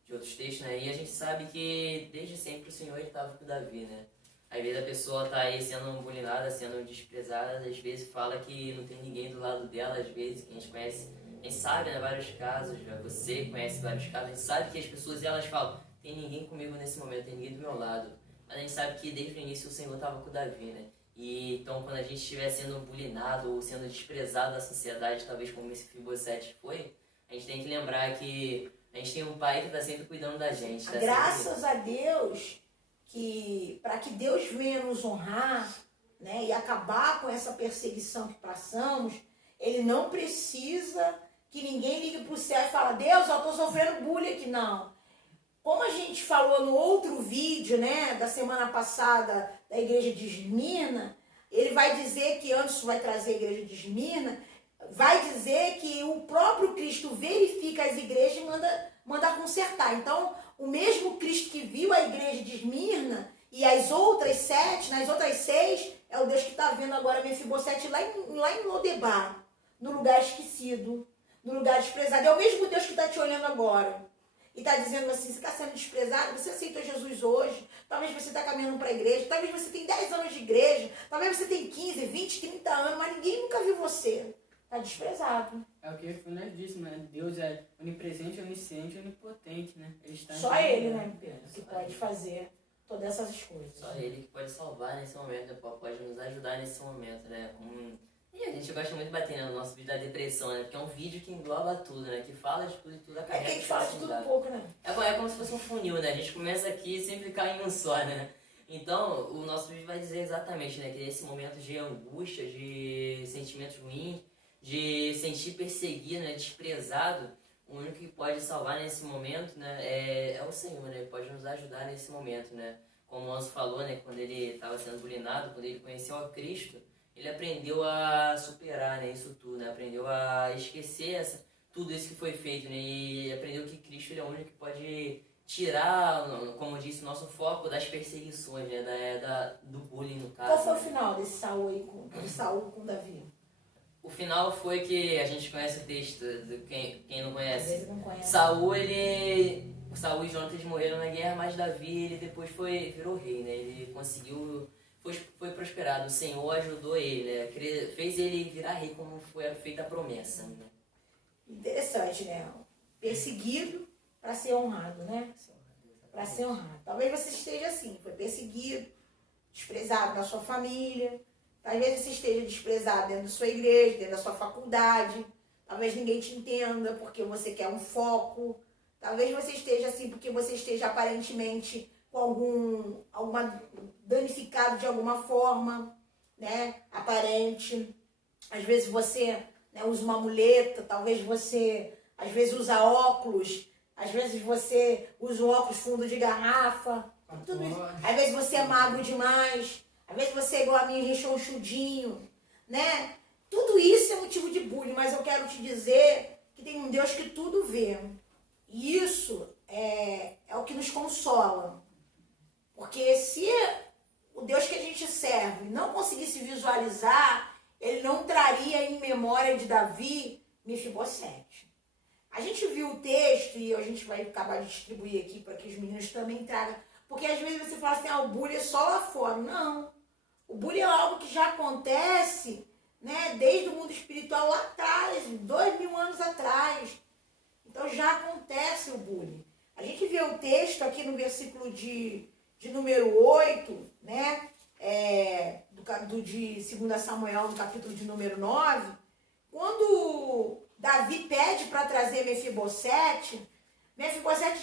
de outros textos, né? E a gente sabe que desde sempre o Senhor estava com Davi, né? Às vezes a pessoa tá aí sendo bulinada, sendo desprezada, às vezes fala que não tem ninguém do lado dela, às vezes, que a gente conhece, a gente sabe, né, vários casos, você conhece vários casos, a gente sabe que as pessoas, elas falam, tem ninguém comigo nesse momento, tem ninguém do meu lado. Mas a gente sabe que desde o início o Senhor estava com Davi, né? E então quando a gente estiver sendo bulinado ou sendo desprezado da sociedade, talvez como esse Mefibosete foi, a gente tem que lembrar que a gente tem um pai que está sempre cuidando da gente. Tá Graças a Deus, que para que Deus venha nos honrar, né, e acabar com essa perseguição que passamos, ele não precisa que ninguém ligue para o céu e fale, Deus, eu estou sofrendo bullying aqui, não. Como a gente falou no outro vídeo, né, da semana passada, da igreja de Esmirna, ele vai dizer que, antes vai trazer a igreja de Esmirna, vai dizer que o próprio Cristo verifica as igrejas e manda consertar. Então, o mesmo Cristo que viu a igreja de Esmirna e as outras 7, nas outras 6, é o Deus que está vendo agora Mefibosete lá em Lodebar, no lugar esquecido, no lugar desprezado. É o mesmo Deus que está te olhando agora. E está dizendo assim, você está sendo desprezado, você aceitou Jesus hoje, talvez você está caminhando para a igreja, talvez você tenha 10 anos de igreja, talvez você tenha 15, 20, 30 anos, mas ninguém nunca viu você. Está desprezado. É o que o Fernando disse, né? Deus é onipresente, onisciente e onipotente, né? Ele está Só ele, né, Pedro, que pode fazer todas essas coisas. Só ele que pode salvar nesse momento, né? Pode nos ajudar nesse momento, né? E a gente gosta muito de bater, né, no nosso vídeo da depressão, né? Porque é um vídeo que engloba tudo, né? Que fala de tudo e tudo. É que a gente fala de tudo um pouco, né? É como se fosse um funil, né? A gente começa aqui e sempre cai em um só, né? Então, o nosso vídeo vai dizer exatamente, né? Que nesse momento de angústia, de sentimentos ruins, de sentir perseguido, né? Desprezado, o único que pode salvar nesse momento, né, é o Senhor, né? Ele pode nos ajudar nesse momento, né? Como o Anzo falou, né, quando ele estava sendo bulinado, quando ele conheceu a Cristo, ele aprendeu a superar, né, isso tudo, né? Aprendeu a esquecer tudo isso que foi feito, né? E aprendeu que Cristo ele é o único que pode tirar, como eu disse, o nosso foco das perseguições, né? Do bullying, no caso. Qual foi o né? final desse Saul aí de Saul com Davi? O final foi que a gente conhece o texto, quem não Às conhece. vezes não conhece. Saul e Jonatas morreram na guerra, mas Davi ele depois virou rei, né? Ele conseguiu, foi prosperado. O Senhor ajudou ele, né? Fez ele virar rei como foi feita a promessa. Né? Interessante, né? Perseguido para ser honrado, né? Para ser honrado. Talvez você esteja assim, foi perseguido, desprezado na sua família. Talvez você esteja desprezado dentro da sua igreja, dentro da sua faculdade. Talvez ninguém te entenda porque você quer um foco. Talvez você esteja assim porque você esteja aparentemente com alguma danificado de alguma forma, né? Aparente. Às vezes você, né, usa uma muleta, talvez você às vezes usa óculos, às vezes você usa um óculos fundo de garrafa. Tudo isso. Às vezes você é magro demais. Às vezes você é igual a mim, rechonchudinho, né? Tudo isso é motivo de bullying, mas eu quero te dizer que tem um Deus que tudo vê. E isso é o que nos consola. Porque se o Deus que a gente serve não conseguisse visualizar, ele não traria em memória de Davi Mefibosete. A gente viu o texto e a gente vai acabar de distribuir aqui para que os meninos também tragam. Porque às vezes você fala assim, o bullying é só lá fora. Não. O bullying é algo que já acontece, né, desde o mundo espiritual lá atrás, 2000 anos atrás. Então já acontece o bullying. A gente vê o texto aqui no versículo de número 8, né, de 2 Samuel, no capítulo de número 9, quando Davi pede para trazer Mefibosete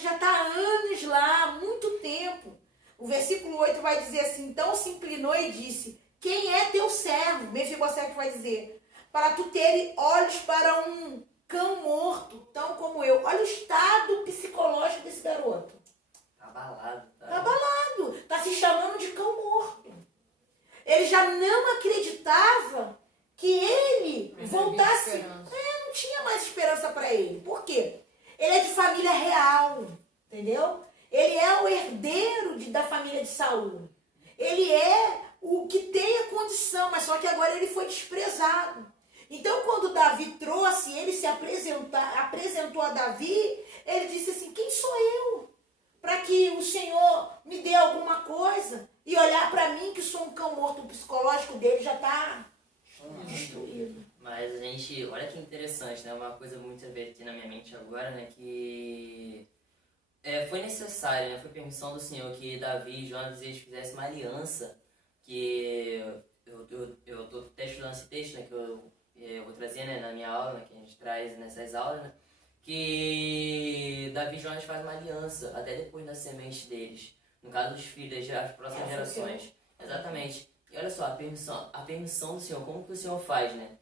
já está há anos lá, há muito tempo. O versículo 8 vai dizer assim, então se inclinou e disse, quem é teu servo? Mefibosete vai dizer, para tu ter olhos para um cão morto, tão como eu. Olha o estado psicológico desse garoto. Tá abalado, tá? Tá abalado, tá se chamando de cão morto. Ele já não acreditava que ele voltasse. Não tinha mais esperança para ele. Por quê? Ele é de família real, entendeu? Ele é o herdeiro da família de Saul. Ele é o que tem a condição, mas só que agora ele foi desprezado. Então, quando Davi trouxe, ele se apresentou a Davi, ele disse assim, quem sou eu? Para que o Senhor me dê alguma coisa e olhar para mim, que sou um cão morto, o psicológico dele já está destruído. Mas a gente, olha que interessante, né? Uma coisa muito a ver aqui na minha mente agora, né? Que foi necessário, né? Foi permissão do Senhor que Davi e Jonas eles fizessem uma aliança. Que eu tô até estudando esse texto, né? Que eu vou trazer, né, na minha aula, né, que a gente traz nessas aulas, né? Que Davi e Jonas fazem uma aliança até depois da semente deles. No caso dos filhos, das próximas gerações. Exatamente. E olha só, a permissão do Senhor, como que o Senhor faz, né?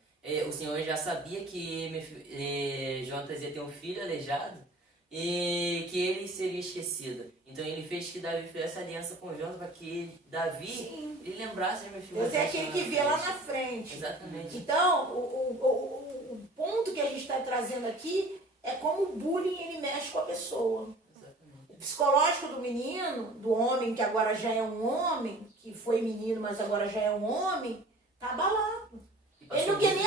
O Senhor já sabia que Jonas ia ter um filho aleijado e que ele seria esquecido. Então ele fez que Davi fizesse aliança com Jonas para que Davi ele lembrasse de meu filho. Deus é aquele que vê lá na frente. Exatamente. Então, o ponto que a gente está trazendo aqui é como o bullying ele mexe com a pessoa. Exatamente. O psicológico do menino, do homem que agora já é um homem, que foi menino, mas agora já é um homem, tá abalado. Ele não quer nem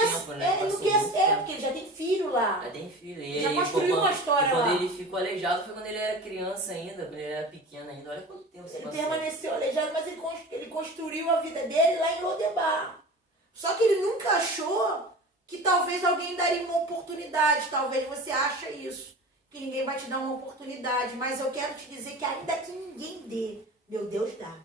porque ele já tem filho lá. Já tem filho. E Já construiu uma história quando lá. ele ficou aleijado foi quando ele era criança ainda, quando ele era pequeno ainda. Olha quanto tempo você Ele passou. permaneceu aleijado, mas ele construiu a vida dele lá em Lodebar. Só que ele nunca achou que talvez alguém daria uma oportunidade. Talvez você ache isso, que ninguém vai te dar uma oportunidade. Mas eu quero te dizer que ainda que ninguém dê, meu Deus dá.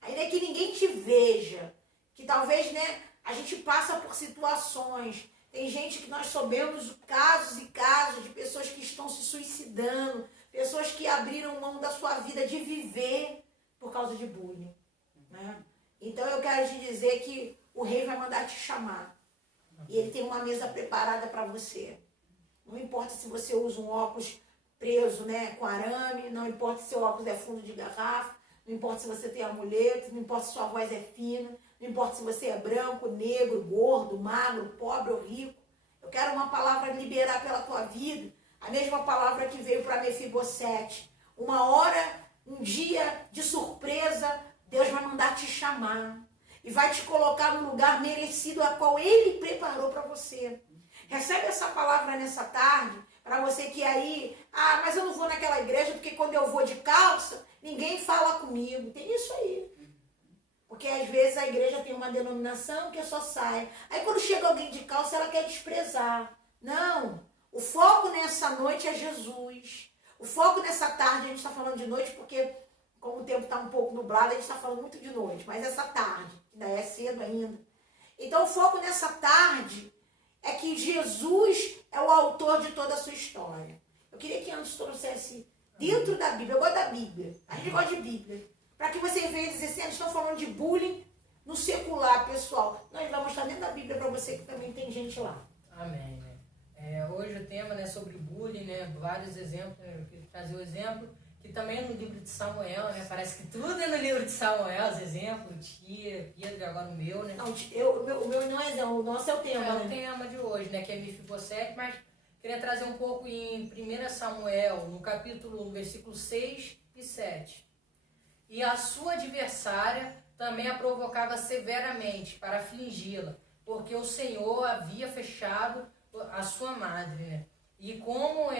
Ainda que ninguém te veja, que talvez, né, a gente passa por situações. Tem gente que nós sabemos casos e casos de pessoas que estão se suicidando, pessoas que abriram mão da sua vida de viver por causa de bullying, né? Então eu quero te dizer que o rei vai mandar te chamar. E ele tem uma mesa preparada para você. Não importa se você usa um óculos preso, né, com arame, não importa se seu óculos é fundo de garrafa, não importa se você tem amuleto, não importa se sua voz é fina, não importa se você é branco, negro, gordo, magro, pobre ou rico. Eu quero uma palavra liberar pela tua vida, a mesma palavra que veio para Mefibosete. Uma hora, um dia de surpresa, Deus vai mandar te chamar e vai te colocar no lugar merecido a qual Ele preparou para você. Recebe essa palavra nessa tarde, para você que aí, mas eu não vou naquela igreja porque quando eu vou de calça, ninguém fala comigo. Tem isso aí. Porque às vezes a igreja tem uma denominação que só sai. Aí quando chega alguém de calça, ela quer desprezar. Não. O foco nessa noite é Jesus. O foco nessa tarde, a gente está falando de noite porque, como o tempo está um pouco nublado, a gente está falando muito de noite. Mas essa tarde, ainda é cedo ainda. Então o foco nessa tarde é que Jesus é o autor de toda a sua história. Eu queria que antes trouxesse dentro da Bíblia. Eu gosto da Bíblia. A gente gosta de Bíblia. Para que vocês vejam dizer assim, eles estão falando de bullying no secular, pessoal. Não, ele vai mostrar dentro da Bíblia para você que também tem gente lá. Amém. Hoje o tema, né, sobre bullying, né, vários exemplos, né, eu queria trazer o exemplo, que também é no livro de Samuel, né, parece que tudo é no livro de Samuel, os exemplos, tia, Pedro, agora o meu, né. Não, o meu não é não, o nosso é o tema. É o tema de hoje, né, que é Mefibosete, mas queria trazer um pouco em 1 Samuel, no capítulo, versículo 6 e 7. E a sua adversária também a provocava severamente para afligi-la, porque o Senhor havia fechado a sua madre, né? E como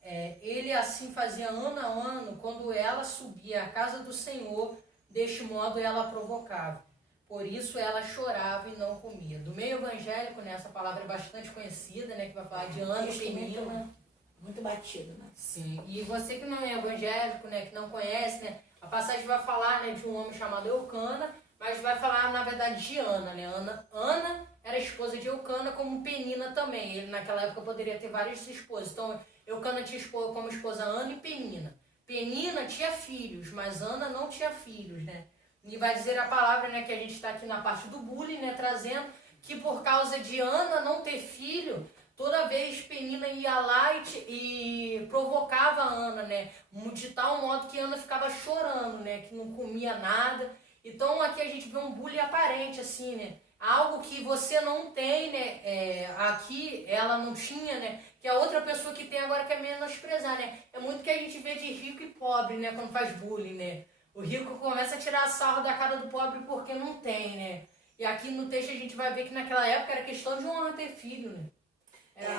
ele assim fazia ano a ano, quando ela subia à casa do Senhor, deste modo ela a provocava. Por isso ela chorava e não comia. Do meio evangélico, né, essa palavra é bastante conhecida, né, que vai falar de Ana e Penina. Muito batido, né? Sim, e você que não é evangélico, né, que não conhece, né, a passagem vai falar, né, de um homem chamado Eucana, mas vai falar, na verdade, de Ana, né? Ana era esposa de Eucana, como Penina também. Ele, naquela época, poderia ter várias esposas. Então, Eucana tinha como esposa Ana e Penina. Penina tinha filhos, mas Ana não tinha filhos, né? E vai dizer a palavra, né, que a gente está aqui na parte do bullying, né, trazendo que por causa de Ana não ter filho, toda vez Penina ia lá e provocava a Ana, né? De tal modo que Ana ficava chorando, né? Que não comia nada. Então aqui a gente vê um bullying aparente, assim, né? Algo que você não tem, né? Aqui ela não tinha, né? Que a outra pessoa que tem agora quer menosprezar, né? É muito que a gente vê de rico e pobre, né? Quando faz bullying, né? O rico começa a tirar sarro da cara do pobre porque não tem, né? E aqui no texto a gente vai ver que naquela época era questão de honra ter filho, né?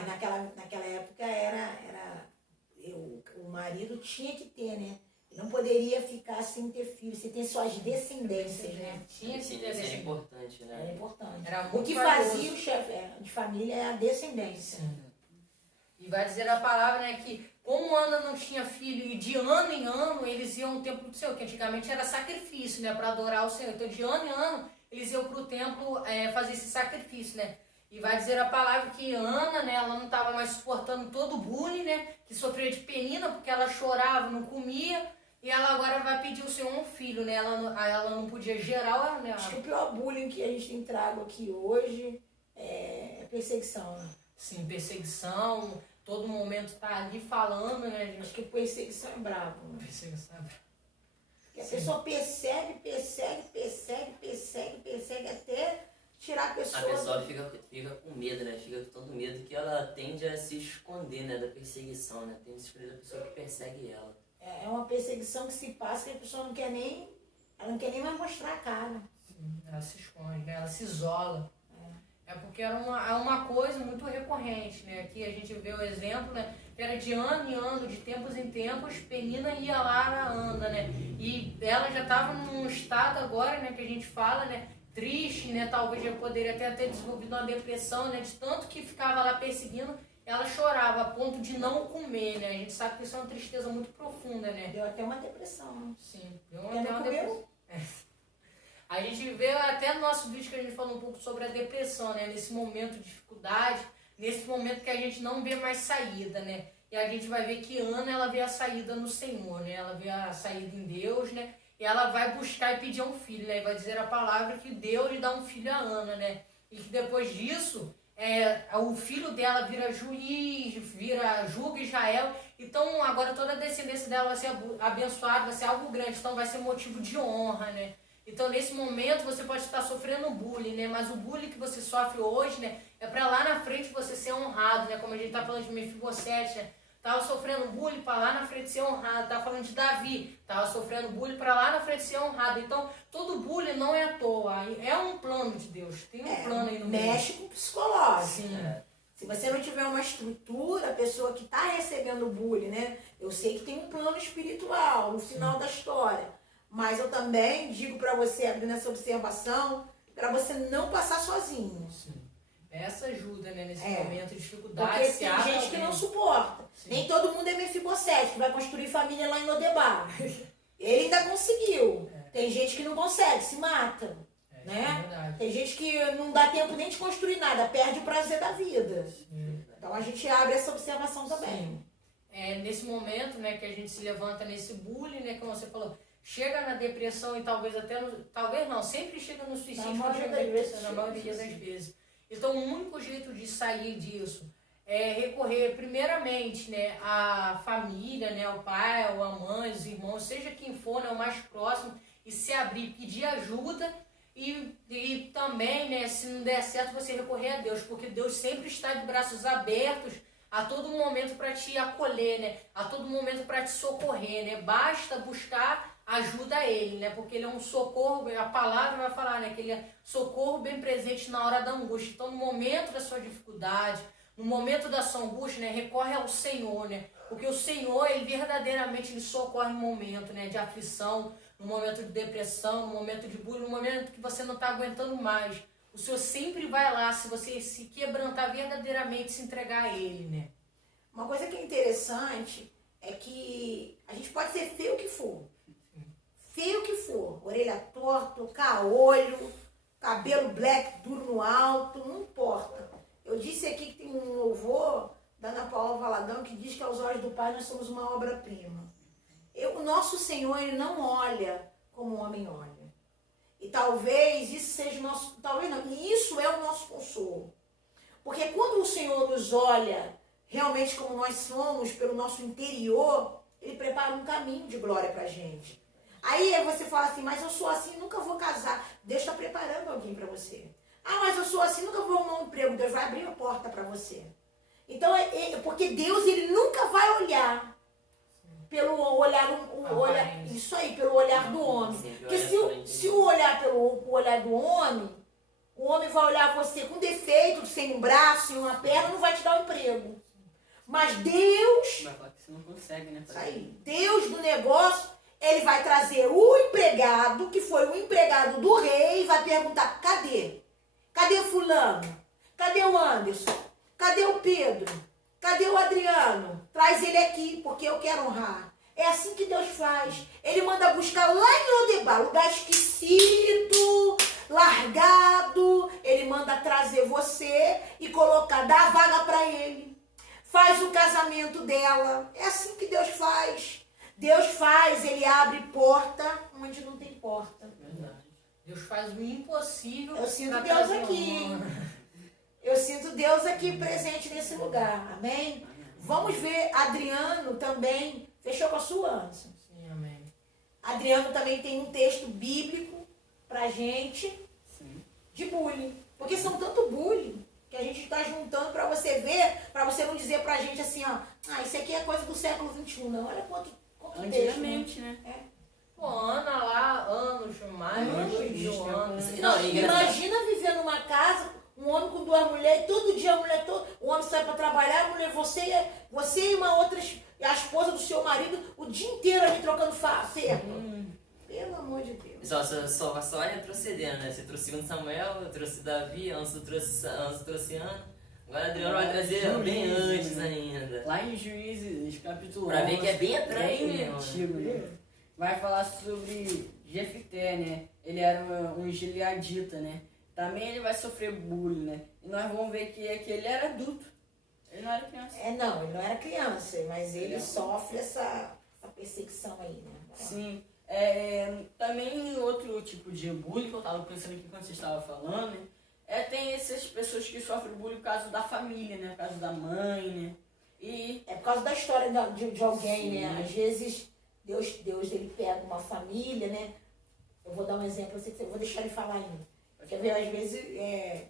Naquela época o marido tinha que ter, né? Não poderia ficar sem ter filho, sem ter suas descendências, né? Tinha que ter Isso é descendência. importante, né? Era importante. Era O muito que valioso. fazia o chefe de família é a descendência. E vai dizer a palavra, né, que como Ana não tinha filho e de ano em ano eles iam ao templo do Senhor, que antigamente era sacrifício, né, para adorar o Senhor. Então de ano em ano eles iam para o templo fazer esse sacrifício, né. E vai dizer a palavra que Ana, né, ela não estava mais suportando todo o bullying, né, que sofria de Penina, porque ela chorava, não comia, e ela agora vai pedir o Senhor um filho, né, ela não podia gerar, né. Acho que o pior bullying que a gente tem trago aqui hoje é perseguição, né? Sim, perseguição, todo momento tá ali falando, né, gente. Acho que perseguição é brabo, né? Perseguição. Porque a pessoa persegue até tirar a pessoa. A pessoa fica com medo, né? Fica com tanto medo que ela tende a se esconder, né? Da perseguição, né? Tende a se esconder da pessoa que persegue ela. É uma perseguição que se passa que a pessoa não quer nem mais mostrar a cara. Sim, ela se esconde, né? Ela se isola. É porque era uma coisa muito recorrente, né? Aqui a gente vê o exemplo, né? Que era de ano em ano, de tempos em tempos, Penina ia lá na Ana, né? E ela já estava num estado agora, né? Que a gente fala, né? Triste, né? Talvez já poderia até ter desenvolvido uma depressão, né? De tanto que ficava lá perseguindo, ela chorava a ponto de não comer, né? A gente sabe que isso é uma tristeza muito profunda, né? Deu até uma depressão, né? Sim, deu Ela até não uma comeu? depressão. A gente vê até no nosso vídeo que a gente falou um pouco sobre a depressão, né? Nesse momento de dificuldade, nesse momento que a gente não vê mais saída, né? E a gente vai ver que Ana, ela vê a saída no Senhor, né? Ela vê a saída em Deus, né? E ela vai buscar e pedir um filho, né? E vai dizer a palavra que Deus lhe dá um filho a Ana, né? E que depois disso, o filho dela vira juiz, julga Israel. Então agora toda a descendência dela vai ser abençoada, vai ser algo grande, então vai ser motivo de honra, né? Então nesse momento você pode estar sofrendo bullying, né? Mas o bullying que você sofre hoje, né, é para lá na frente você ser honrado, né? Como a gente tá falando de Mefibosete, né? Tava sofrendo bullying para lá na frente ser honrado. Tava falando de Davi, tava sofrendo bullying para lá na frente ser honrado. Então todo bullying não é à toa, é um plano de Deus. Tem um plano aí no meio. Mexe com o psicológico. Sim. Se você não tiver uma estrutura, a pessoa que está recebendo o bullying, né? Eu sei que tem um plano espiritual no final da história. Mas eu também digo para você, abrindo essa observação, para você não passar sozinho. Sim. Essa ajuda, né? Nesse É. momento de dificuldade. Porque se tem abre gente que alguém. não suporta. Sim. Nem todo mundo é Mefibosete, que vai construir família lá em Lodebar. Ele ainda conseguiu. Tem gente que não consegue, se mata. Isso Né? é verdade. Tem gente que não dá tempo nem de construir nada, perde o prazer da vida. Então a gente abre essa observação também. Nesse momento, né, que a gente se levanta nesse bullying, né, como você falou, chega na depressão e talvez até talvez não, sempre chega no suicídio, Na maioria chega das na vezes, depressão, na maioria das vezes. Então o único jeito de sair disso é recorrer primeiramente, né, à família, né, ao pai, ou à mãe, os irmãos, seja quem for, né, o mais próximo, e se abrir, pedir ajuda. E também, né, se não der certo, você recorrer a Deus, porque Deus sempre está de braços abertos a todo momento para te acolher, né, a todo momento para te socorrer, né, basta buscar ajuda a Ele, né, porque Ele é um socorro, a palavra vai falar, né, que Ele é socorro bem presente na hora da angústia. Então, no momento da sua dificuldade, no momento da sua angústia, né, recorre ao Senhor, né, porque o Senhor, Ele verdadeiramente Ele socorre no momento, né, de aflição, no momento de depressão, no momento de bullying, no momento que você não está aguentando mais. O Senhor sempre vai lá, se você se quebrantar verdadeiramente, se entregar a Ele, né? Uma coisa que é interessante é que a gente pode ser feio que for. Feio que for. Orelha torta, caolho, cabelo black duro no alto, não importa. Eu disse aqui que tem um louvor da Ana Paula Valadão que diz que aos olhos do Pai nós somos uma obra-prima. O nosso Senhor, Ele não olha como o homem olha. E talvez isso seja o nosso... Talvez não. E isso é o nosso consolo. Porque quando o Senhor nos olha realmente como nós somos, pelo nosso interior, Ele prepara um caminho de glória pra gente. Aí você fala assim, mas eu sou assim, nunca vou casar. Deus está preparando alguém para você. Ah, mas eu sou assim, nunca vou arrumar um emprego. Deus vai abrir a porta para você. Então, porque Deus, Ele nunca vai olhar pelo olhar, isso aí, pelo olhar do homem. Porque se o olhar pelo olhar do homem, o homem vai olhar você com defeito, sem um braço, sem uma perna, não vai te dar um emprego. Mas Deus, Vai falar que você não consegue, né? isso aí, Deus do negócio, Ele vai trazer o empregado, que foi o empregado do rei, e vai perguntar, cadê? Cadê fulano? Cadê o Anderson? Cadê o Pedro? Cadê o Adriano? Traz ele aqui, porque eu quero honrar. É assim que Deus faz. Ele manda buscar lá em Lodebar, lugar esquecido, largado. Ele manda trazer você e colocar, dar a vaga para ele. Faz o casamento dela. É assim que Deus faz. Deus faz, Ele abre porta onde não tem porta. Verdade. Deus faz o impossível. Eu sinto pra Deus trazer aqui. honra. Eu sinto Deus aqui presente nesse lugar. Amém? Vamos ver Adriano também. Fechou com a sua, Anderson? Sim, amém. Adriano também tem um texto bíblico pra gente de bullying. Porque são tanto bullying que a gente está juntando para você ver, para você não dizer pra gente assim, ó, isso aqui é coisa do século XXI. Não, olha quanto texto. Antigamente, né? Pô, Ana lá, anos, mais de um ano. Não, Imagina viver numa casa, um homem com duas mulheres, todo dia a mulher, o homem sai para trabalhar, a mulher, você e uma outra, a esposa do seu marido, o dia inteiro ali trocando ferro. Pelo amor de Deus. Só retrocedendo, né? Você trouxe 2 Samuel, eu trouxe Davi, Anso trouxe Ana. Agora Adriano vai trazer bem antes ainda. Lá em Juízes, capítulo 11. Pra ver que é bem atrás bem mesmo, antigo, né? Vai falar sobre Jefté, né? Ele era um gileadita, né? Também ele vai sofrer bullying, né? E nós vamos ver que ele era adulto. Ele não era criança. Não, ele não era criança, mas ele sofre essa perseguição aí, né? Sim. Também outro tipo de bullying que eu tava pensando aqui quando você estava falando, né? tem essas pessoas que sofrem bullying por causa da família, né? Por causa da mãe, né? E É por causa da história de alguém, Sim. né? Às vezes, Deus ele pega uma família, né? Eu vou dar um exemplo, eu vou deixar ele falar ainda. Quer ver, às vezes,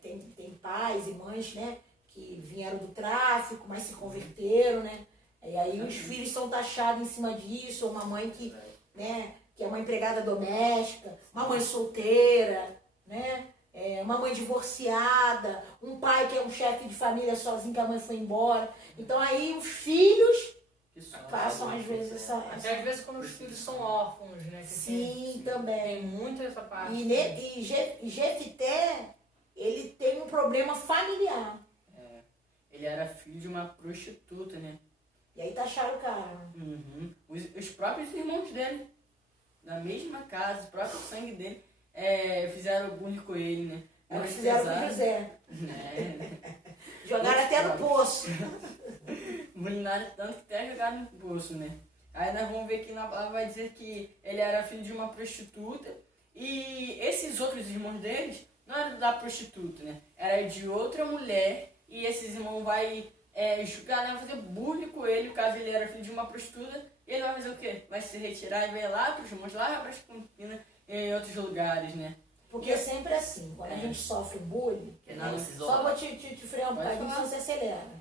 tem pais e mães, né? Que vieram do tráfico, mas se converteram, né? E aí os filhos são taxados em cima disso, ou uma mãe que, né, que é uma empregada doméstica, uma mãe solteira, né? Uma mãe divorciada, um pai que é um chefe de família sozinho que a mãe foi embora. Então aí os filhos que passam às vezes essa... Até às vezes quando os filhos são órfãos, né? Que Sim, tem também. muito essa parte. E Jefité, ele tem um problema familiar. ele era filho de uma prostituta, né? E aí taxaram o cara. Uhum. Os próprios irmãos dele, na mesma casa, o próprio sangue dele, fizeram bullying com ele, né? Eles fizeram com o José. Jogaram até no poço. Bulinaram tanto que até jogaram no poço, né? Aí nós vamos ver que ela vai dizer que ele era filho de uma prostituta e esses outros irmãos deles não eram da prostituta, né? Era de outra mulher e esses irmãos vai julgar, né? Vai fazer bullying com ele, caso ele era filho de uma prostituta, e ele vai fazer o quê? Vai se retirar e vai lá para os irmãos, lá para as Campinas e em outros lugares, né? Porque é sempre assim, quando a gente sofre bullying, Que não se só isola. vou te frear um Pode bocadinho, falar. senão você acelera.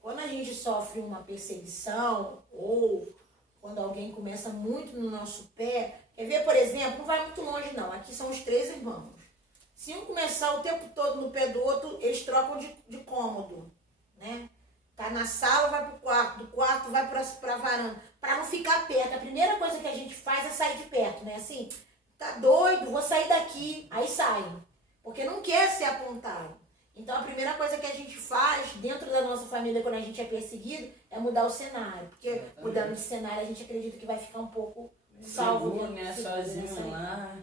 Quando a gente sofre uma perseguição ou quando alguém começa muito no nosso pé, quer ver, por exemplo, não vai muito longe não, aqui são os 3 irmãos. Se um começar o tempo todo no pé do outro, eles trocam de cômodo, né? Tá na sala, vai pro quarto, do quarto vai pra varanda, pra não ficar perto. A primeira coisa que a gente faz é sair de perto, né? Assim, tá doido, vou sair daqui, aí sai, porque não quer ser apontado. Então a primeira coisa que a gente faz dentro da nossa família quando a gente é perseguido é mudar o cenário, porque mudando de cenário a gente acredita que vai ficar um pouco salvo, Seguro, né? seguro, Sozinho lá,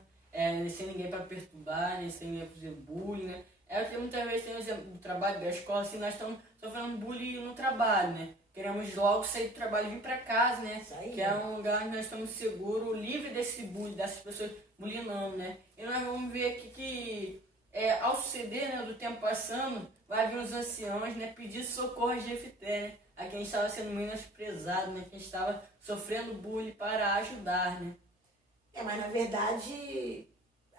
sem ninguém pra perturbar, né? Sem ninguém pra fazer bullying, né? Porque muitas vezes tem o exemplo do trabalho da escola, assim, nós estamos sofrendo bullying no trabalho, né? Queremos logo sair do trabalho e vir pra casa, né? Isso aí. Que é um lugar onde nós estamos seguros, livre desse bullying, dessas pessoas bullyingando, né? E nós vamos ver aqui que ao suceder, né, do tempo passando, vai vir os anciãos, né, pedir socorro a Jefité, né, a quem estava sendo menosprezado, né, quem estava sofrendo bullying para ajudar, né. Mas na verdade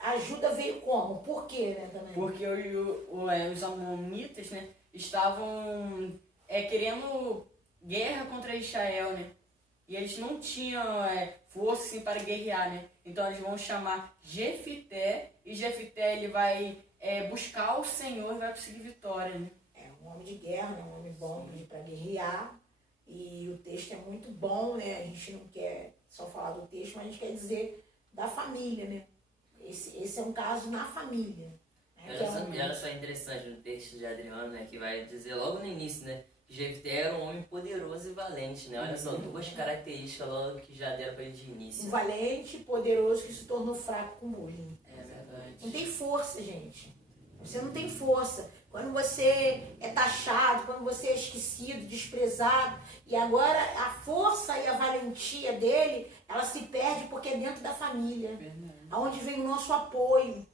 a ajuda veio como? Por quê, né, também? Porque os amonitas, né, estavam querendo guerra contra Israel, né, e eles não tinham força assim, para guerrear, né, então eles vão chamar Jefité, e Jefité ele vai buscar o Senhor e vai conseguir vitória, né. Um homem de guerra, né? Um homem bom para guerrear. E o texto é muito bom, né? A gente não quer só falar do texto, mas a gente quer dizer da família, né? Esse é um caso na família. Né? E olha só interessante no texto de Adriano, né? Que vai dizer logo no início, né? Que Jefté era um homem poderoso e valente, né? Olha só, 2 características logo que já deram para ele de início. Um valente, poderoso que se tornou fraco com bullying. É verdade. Não tem força, gente. Você não tem força. Quando você é taxado, quando você é esquecido, desprezado, e agora a força e a valentia dele, ela se perde porque é dentro da família. Aonde vem o nosso apoio,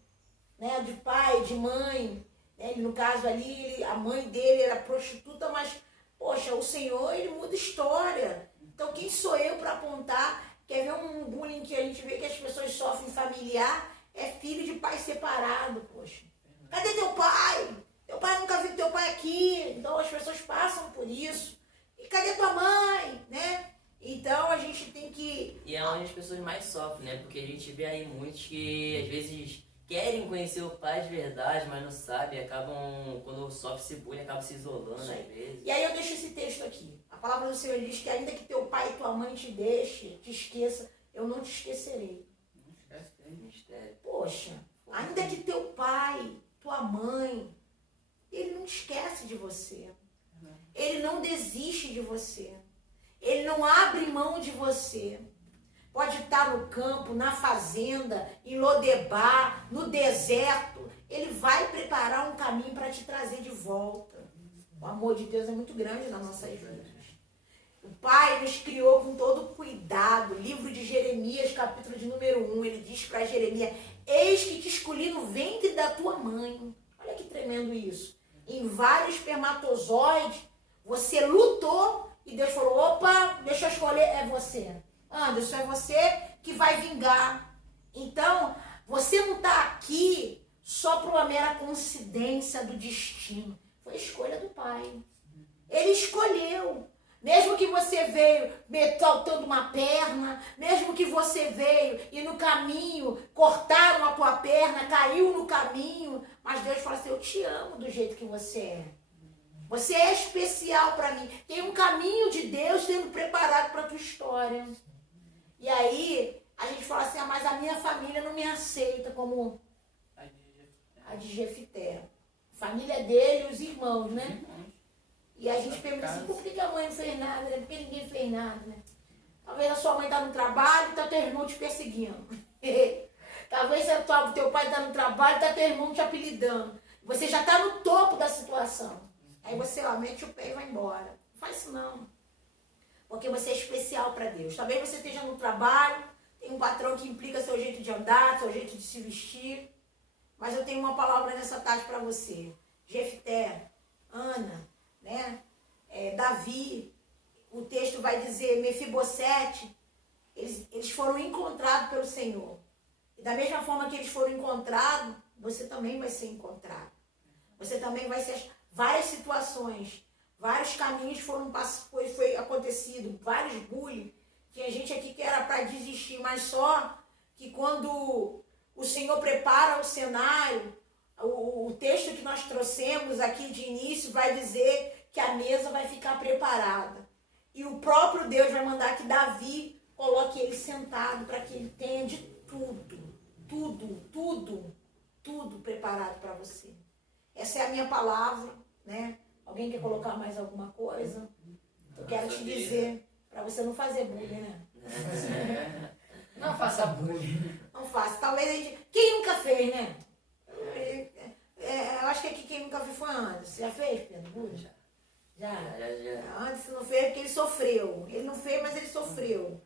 né? De pai, de mãe. Né? No caso ali, a mãe dele era prostituta, mas, poxa, o Senhor, ele muda história. Então, quem sou eu para apontar? Quer ver um bullying que a gente vê que as pessoas sofrem familiar? É filho de pai separado, poxa. Cadê teu pai? Teu pai nunca viu teu pai aqui. Então as pessoas passam por isso. E cadê tua mãe? Né? Então a gente tem que... E é onde as pessoas mais sofrem, né? Porque a gente vê aí muitos que às vezes querem conhecer o pai de verdade, mas não sabem. Acabam, quando sofre esse bullying, acabam se isolando às vezes. E aí eu deixo esse texto aqui. A palavra do Senhor diz que ainda que teu pai e tua mãe te deixem, te esqueça, eu não te esquecerei. Mistério. Poxa, ainda que teu pai, tua mãe, ele não esquece de você. Ele não desiste de você. Ele não abre mão de você. Pode estar no campo, na fazenda, em Lodebar, no deserto. Ele vai preparar um caminho para te trazer de volta. O amor de Deus é muito grande nas nossas vidas. O Pai nos criou com todo cuidado. Livro de Jeremias, capítulo de número 1, ele diz para Jeremias: eis que te escolhi no ventre da tua mãe. Olha que tremendo isso. Em vários espermatozoides, você lutou e Deus falou: opa, deixa eu escolher, é você. Anderson, é você que vai vingar. Então, você não está aqui só por uma mera coincidência do destino. Foi a escolha do Pai. Ele escolheu. Mesmo que você veio faltando uma perna, mesmo que você veio e no caminho cortaram a tua perna, caiu no caminho, mas Deus fala assim: eu te amo do jeito que você é. Você é especial para mim. Tem um caminho de Deus sendo preparado para a tua história. E aí a gente fala assim: mas a minha família não me aceita como a de Jefité. Família dele e os irmãos, né? E a gente pergunta assim: por que a mãe não fez nada? Né? Por que ninguém fez nada? Né? Talvez a sua mãe está no trabalho e está teu irmão te perseguindo. Talvez o teu pai está no trabalho e está teu irmão te apelidando. Você já está no topo da situação. Aí você mete o pé e vai embora. Não faz isso não. Porque você é especial para Deus. Talvez você esteja no trabalho, tem um patrão que implica seu jeito de andar, seu jeito de se vestir. Mas eu tenho uma palavra nessa tarde para você. Jefté, Ana, né? Davi, o texto vai dizer Mefibosete, eles foram encontrados pelo Senhor. E da mesma forma que eles foram encontrados, você também vai ser encontrado. Você também vai ser... Várias situações, vários caminhos foi acontecido, vários bullying. Tinha gente aqui que era para desistir, mas só que quando o Senhor prepara o cenário, o texto que nós trouxemos aqui de início vai dizer que a mesa vai ficar preparada. E o próprio Deus vai mandar que Davi coloque ele sentado para que ele tenha de tudo preparado para você. Essa é a minha palavra, né? Alguém quer colocar mais alguma coisa? Eu quero te dizer, para você não fazer bullying, né? Não faça bullying. Não faça. Talvez a gente... Quem nunca fez, né? Eu acho que aqui quem nunca fez foi Anderson. Já fez, Pedro? Bullying? Já. Anderson não fez porque ele sofreu. Ele não fez, mas ele sofreu.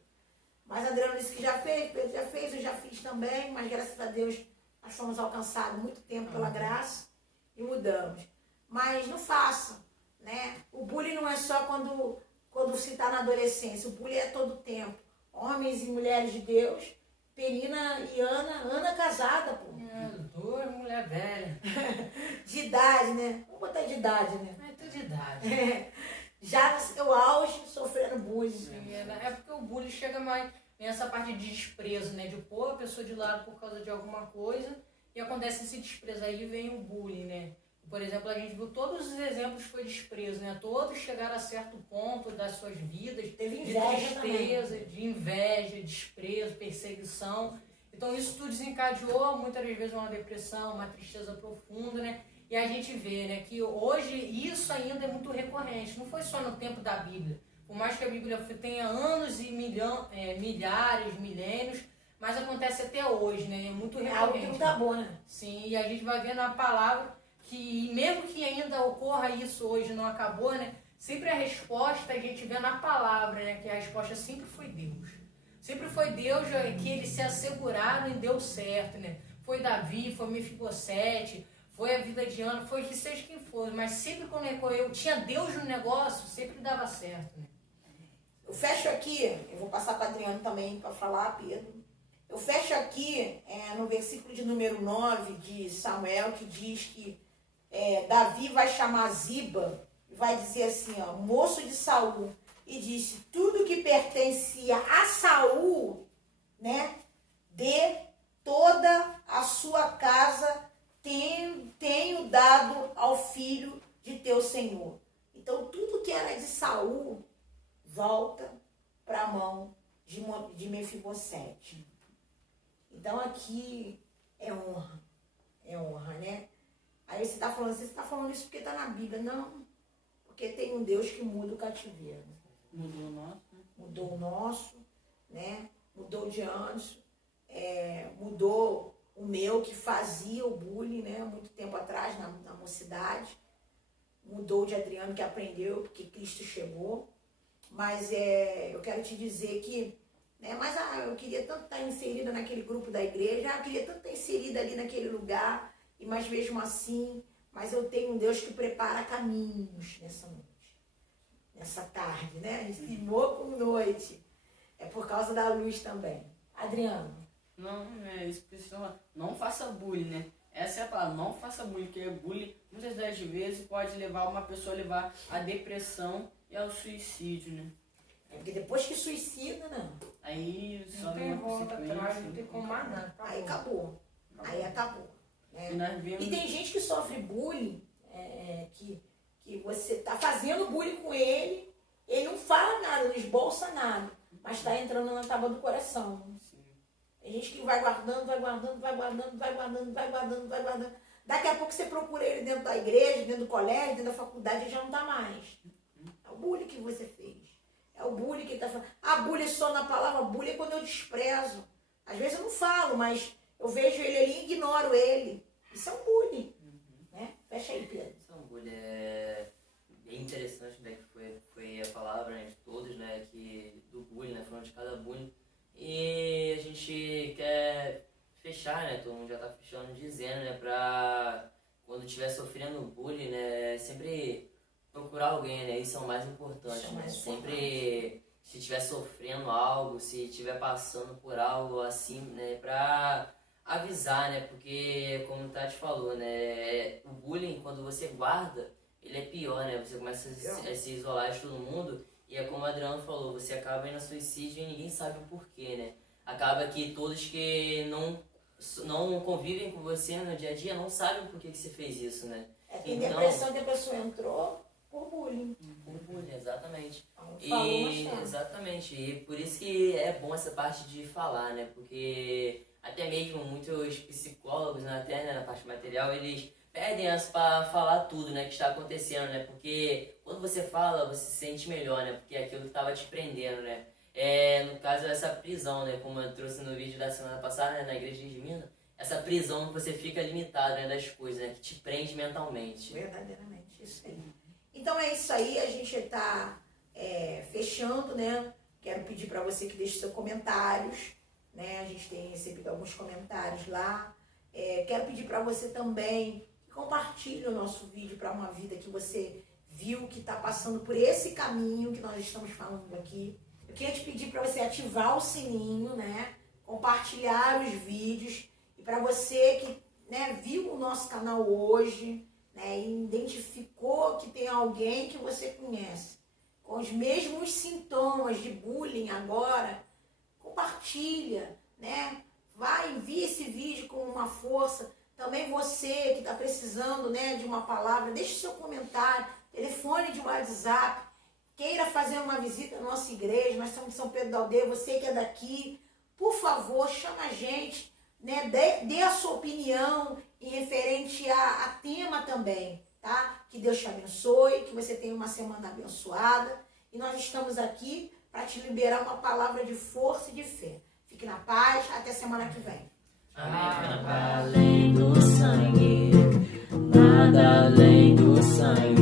Mas Adriano disse que já fez, Pedro já fez, eu já fiz também, mas graças a Deus nós fomos alcançados muito tempo pela graça e mudamos. Mas não faça, né? O bullying não é só quando se está na adolescência, o bullying é todo tempo. Homens e mulheres de Deus, Penina e Ana casada, pô. Duas mulher velha. De idade, né? Vamos botar de idade, né? É tudo de idade. Já no seu auge, sofrendo bullying. Sim, é porque o bullying chega mais nessa parte de desprezo, né? De pôr a pessoa de lado por causa de alguma coisa e acontece esse desprezo. Aí vem o bullying, né? Por exemplo, a gente viu todos os exemplos foi desprezo, né? Todos chegaram a certo ponto das suas vidas. Teve de inveja tristeza, também. de inveja, desprezo, perseguição. Então isso tudo desencadeou muitas das vezes uma depressão, uma tristeza profunda, né? E a gente vê, né, que hoje isso ainda é muito recorrente. Não foi só no tempo da Bíblia. Por mais que a Bíblia tenha anos e milhares, milênios, mas acontece até hoje, né? É muito recorrente. Algo que não tá bom, né? Sim, e a gente vai vendo a palavra que mesmo que ainda ocorra isso hoje, não acabou, né? Sempre a resposta a gente vê na palavra, né? Que a resposta sempre foi Deus. Sempre foi Deus que eles se asseguraram e deu certo, né? Foi Davi, foi Mefibosete, foi a vida de Ana, foi que seja quem for, mas sempre quando eu tinha Deus no negócio, sempre dava certo, né? Eu fecho aqui, eu vou passar para Adriano também para falar, Pedro. Eu fecho aqui no versículo de número 9 de Samuel, que diz que Davi vai chamar Ziba, vai dizer assim, ó, moço de Saul, e disse, tudo que pertencia a Saul, né, de toda a sua casa tenho dado ao filho de teu Senhor. Então, tudo que era de Saul volta para a mão de Mefibosete. Então, aqui é honra, né? Aí você está falando isso porque está na Bíblia. Não, porque tem um Deus que muda o cativeiro. Mudou o nosso, né? Mudou o nosso, né? Mudou de anos, mudou o meu que fazia o bullying, né? Muito tempo atrás, na mocidade. Mudou de Adriano que aprendeu, porque Cristo chegou. Mas eu quero te dizer que, né, mas eu queria tanto estar inserida naquele grupo da igreja, eu queria tanto estar inserida ali naquele lugar, mas mesmo assim, mas eu tenho um Deus que prepara caminhos nessa noite, nessa tarde, né? A gente firmou com noite. É por causa da luz também. Adriano. Não, isso precisa. Não faça bullying, né? Essa é a palavra, não faça bullying, porque bullying muitas das vezes pode levar uma pessoa a levar à depressão e ao suicídio, né? Porque depois que suicida, não. Aí só Não tem uma volta atrás, consequência. não tem como mais nada. Aí acabou. Aí acabou. Né? E nós vemos... E tem gente que sofre bullying, que você tá fazendo bullying com ele não fala nada, não esbolça nada, mas está entrando na tábua do coração. Sim. Tem gente que vai guardando, vai guardando, vai guardando, vai guardando, vai guardando, vai guardando. Daqui a pouco você procura ele dentro da igreja, dentro do colégio, dentro da faculdade, ele já não está mais. É o bullying que você fez. É o bullying que ele está falando. Bullying só na palavra, bullying é quando eu desprezo. Às vezes eu não falo, mas eu vejo ele ali e ignoro ele. Isso é um bullying. Né? Fecha aí, Pedro. Isso é um bullying bem interessante, né? Que foi a palavra, né, de todos, né? Do bullying, né? Falando de cada bullying. E a gente quer fechar, né? Todo mundo já tá fechando, dizendo, né? Pra quando estiver sofrendo bullying, né? Sempre procurar alguém, né? Isso é o mais importante, Isso é o né? mais Sempre, se estiver sofrendo algo, se estiver passando por algo assim, né? Pra avisar, né? Porque, como o Tati falou, né? O bullying, quando você guarda, ele é pior, né? Você começa a se isolar de todo mundo. E é como o Adriano falou, você acaba indo a suicídio e ninguém sabe o porquê, né? Acaba que todos que não convivem com você no dia a dia não sabem por que você fez isso, né? Tem Então, depressão que a pessoa entrou por bullying. por bullying, exatamente. Falou, mas tá. Exatamente. E por isso que é bom essa parte de falar, né? Porque até mesmo muitos psicólogos, né, até, né, na parte material, eles pedem para falar tudo, né, que está acontecendo, né? Porque quando você fala, você se sente melhor, né? Porque é aquilo que estava te prendendo, né? No caso, essa prisão, né? Como eu trouxe no vídeo da semana passada, né, na igreja de Minas, essa prisão que você fica limitado, né, das coisas, né? Que te prende mentalmente. Verdadeiramente, isso aí. Então é isso aí, a gente está fechando, né? Quero pedir para você que deixe seus comentários, né? A gente tem recebido alguns comentários lá. Quero pedir para você também que compartilhe o nosso vídeo para uma vida que você viu que está passando por esse caminho que nós estamos falando aqui. Eu queria te pedir para você ativar o sininho, né? Compartilhar os vídeos. E para você que, né, viu o nosso canal hoje, né, e identificou que tem alguém que você conhece com os mesmos sintomas de bullying agora, compartilha, né? Vai, envia esse vídeo com uma força. Também você que está precisando, né, de uma palavra, deixe seu comentário, telefone de WhatsApp, queira fazer uma visita à nossa igreja, nós estamos em São Pedro da Aldeia, você que é daqui, por favor, chama a gente, né, dê a sua opinião em referente a tema também, tá? Que Deus te abençoe, que você tenha uma semana abençoada e nós estamos aqui para te liberar uma palavra de força e de fé. Fique na paz, até semana que vem. Amém. Fica na paz. Além do sangue, nada além do sangue.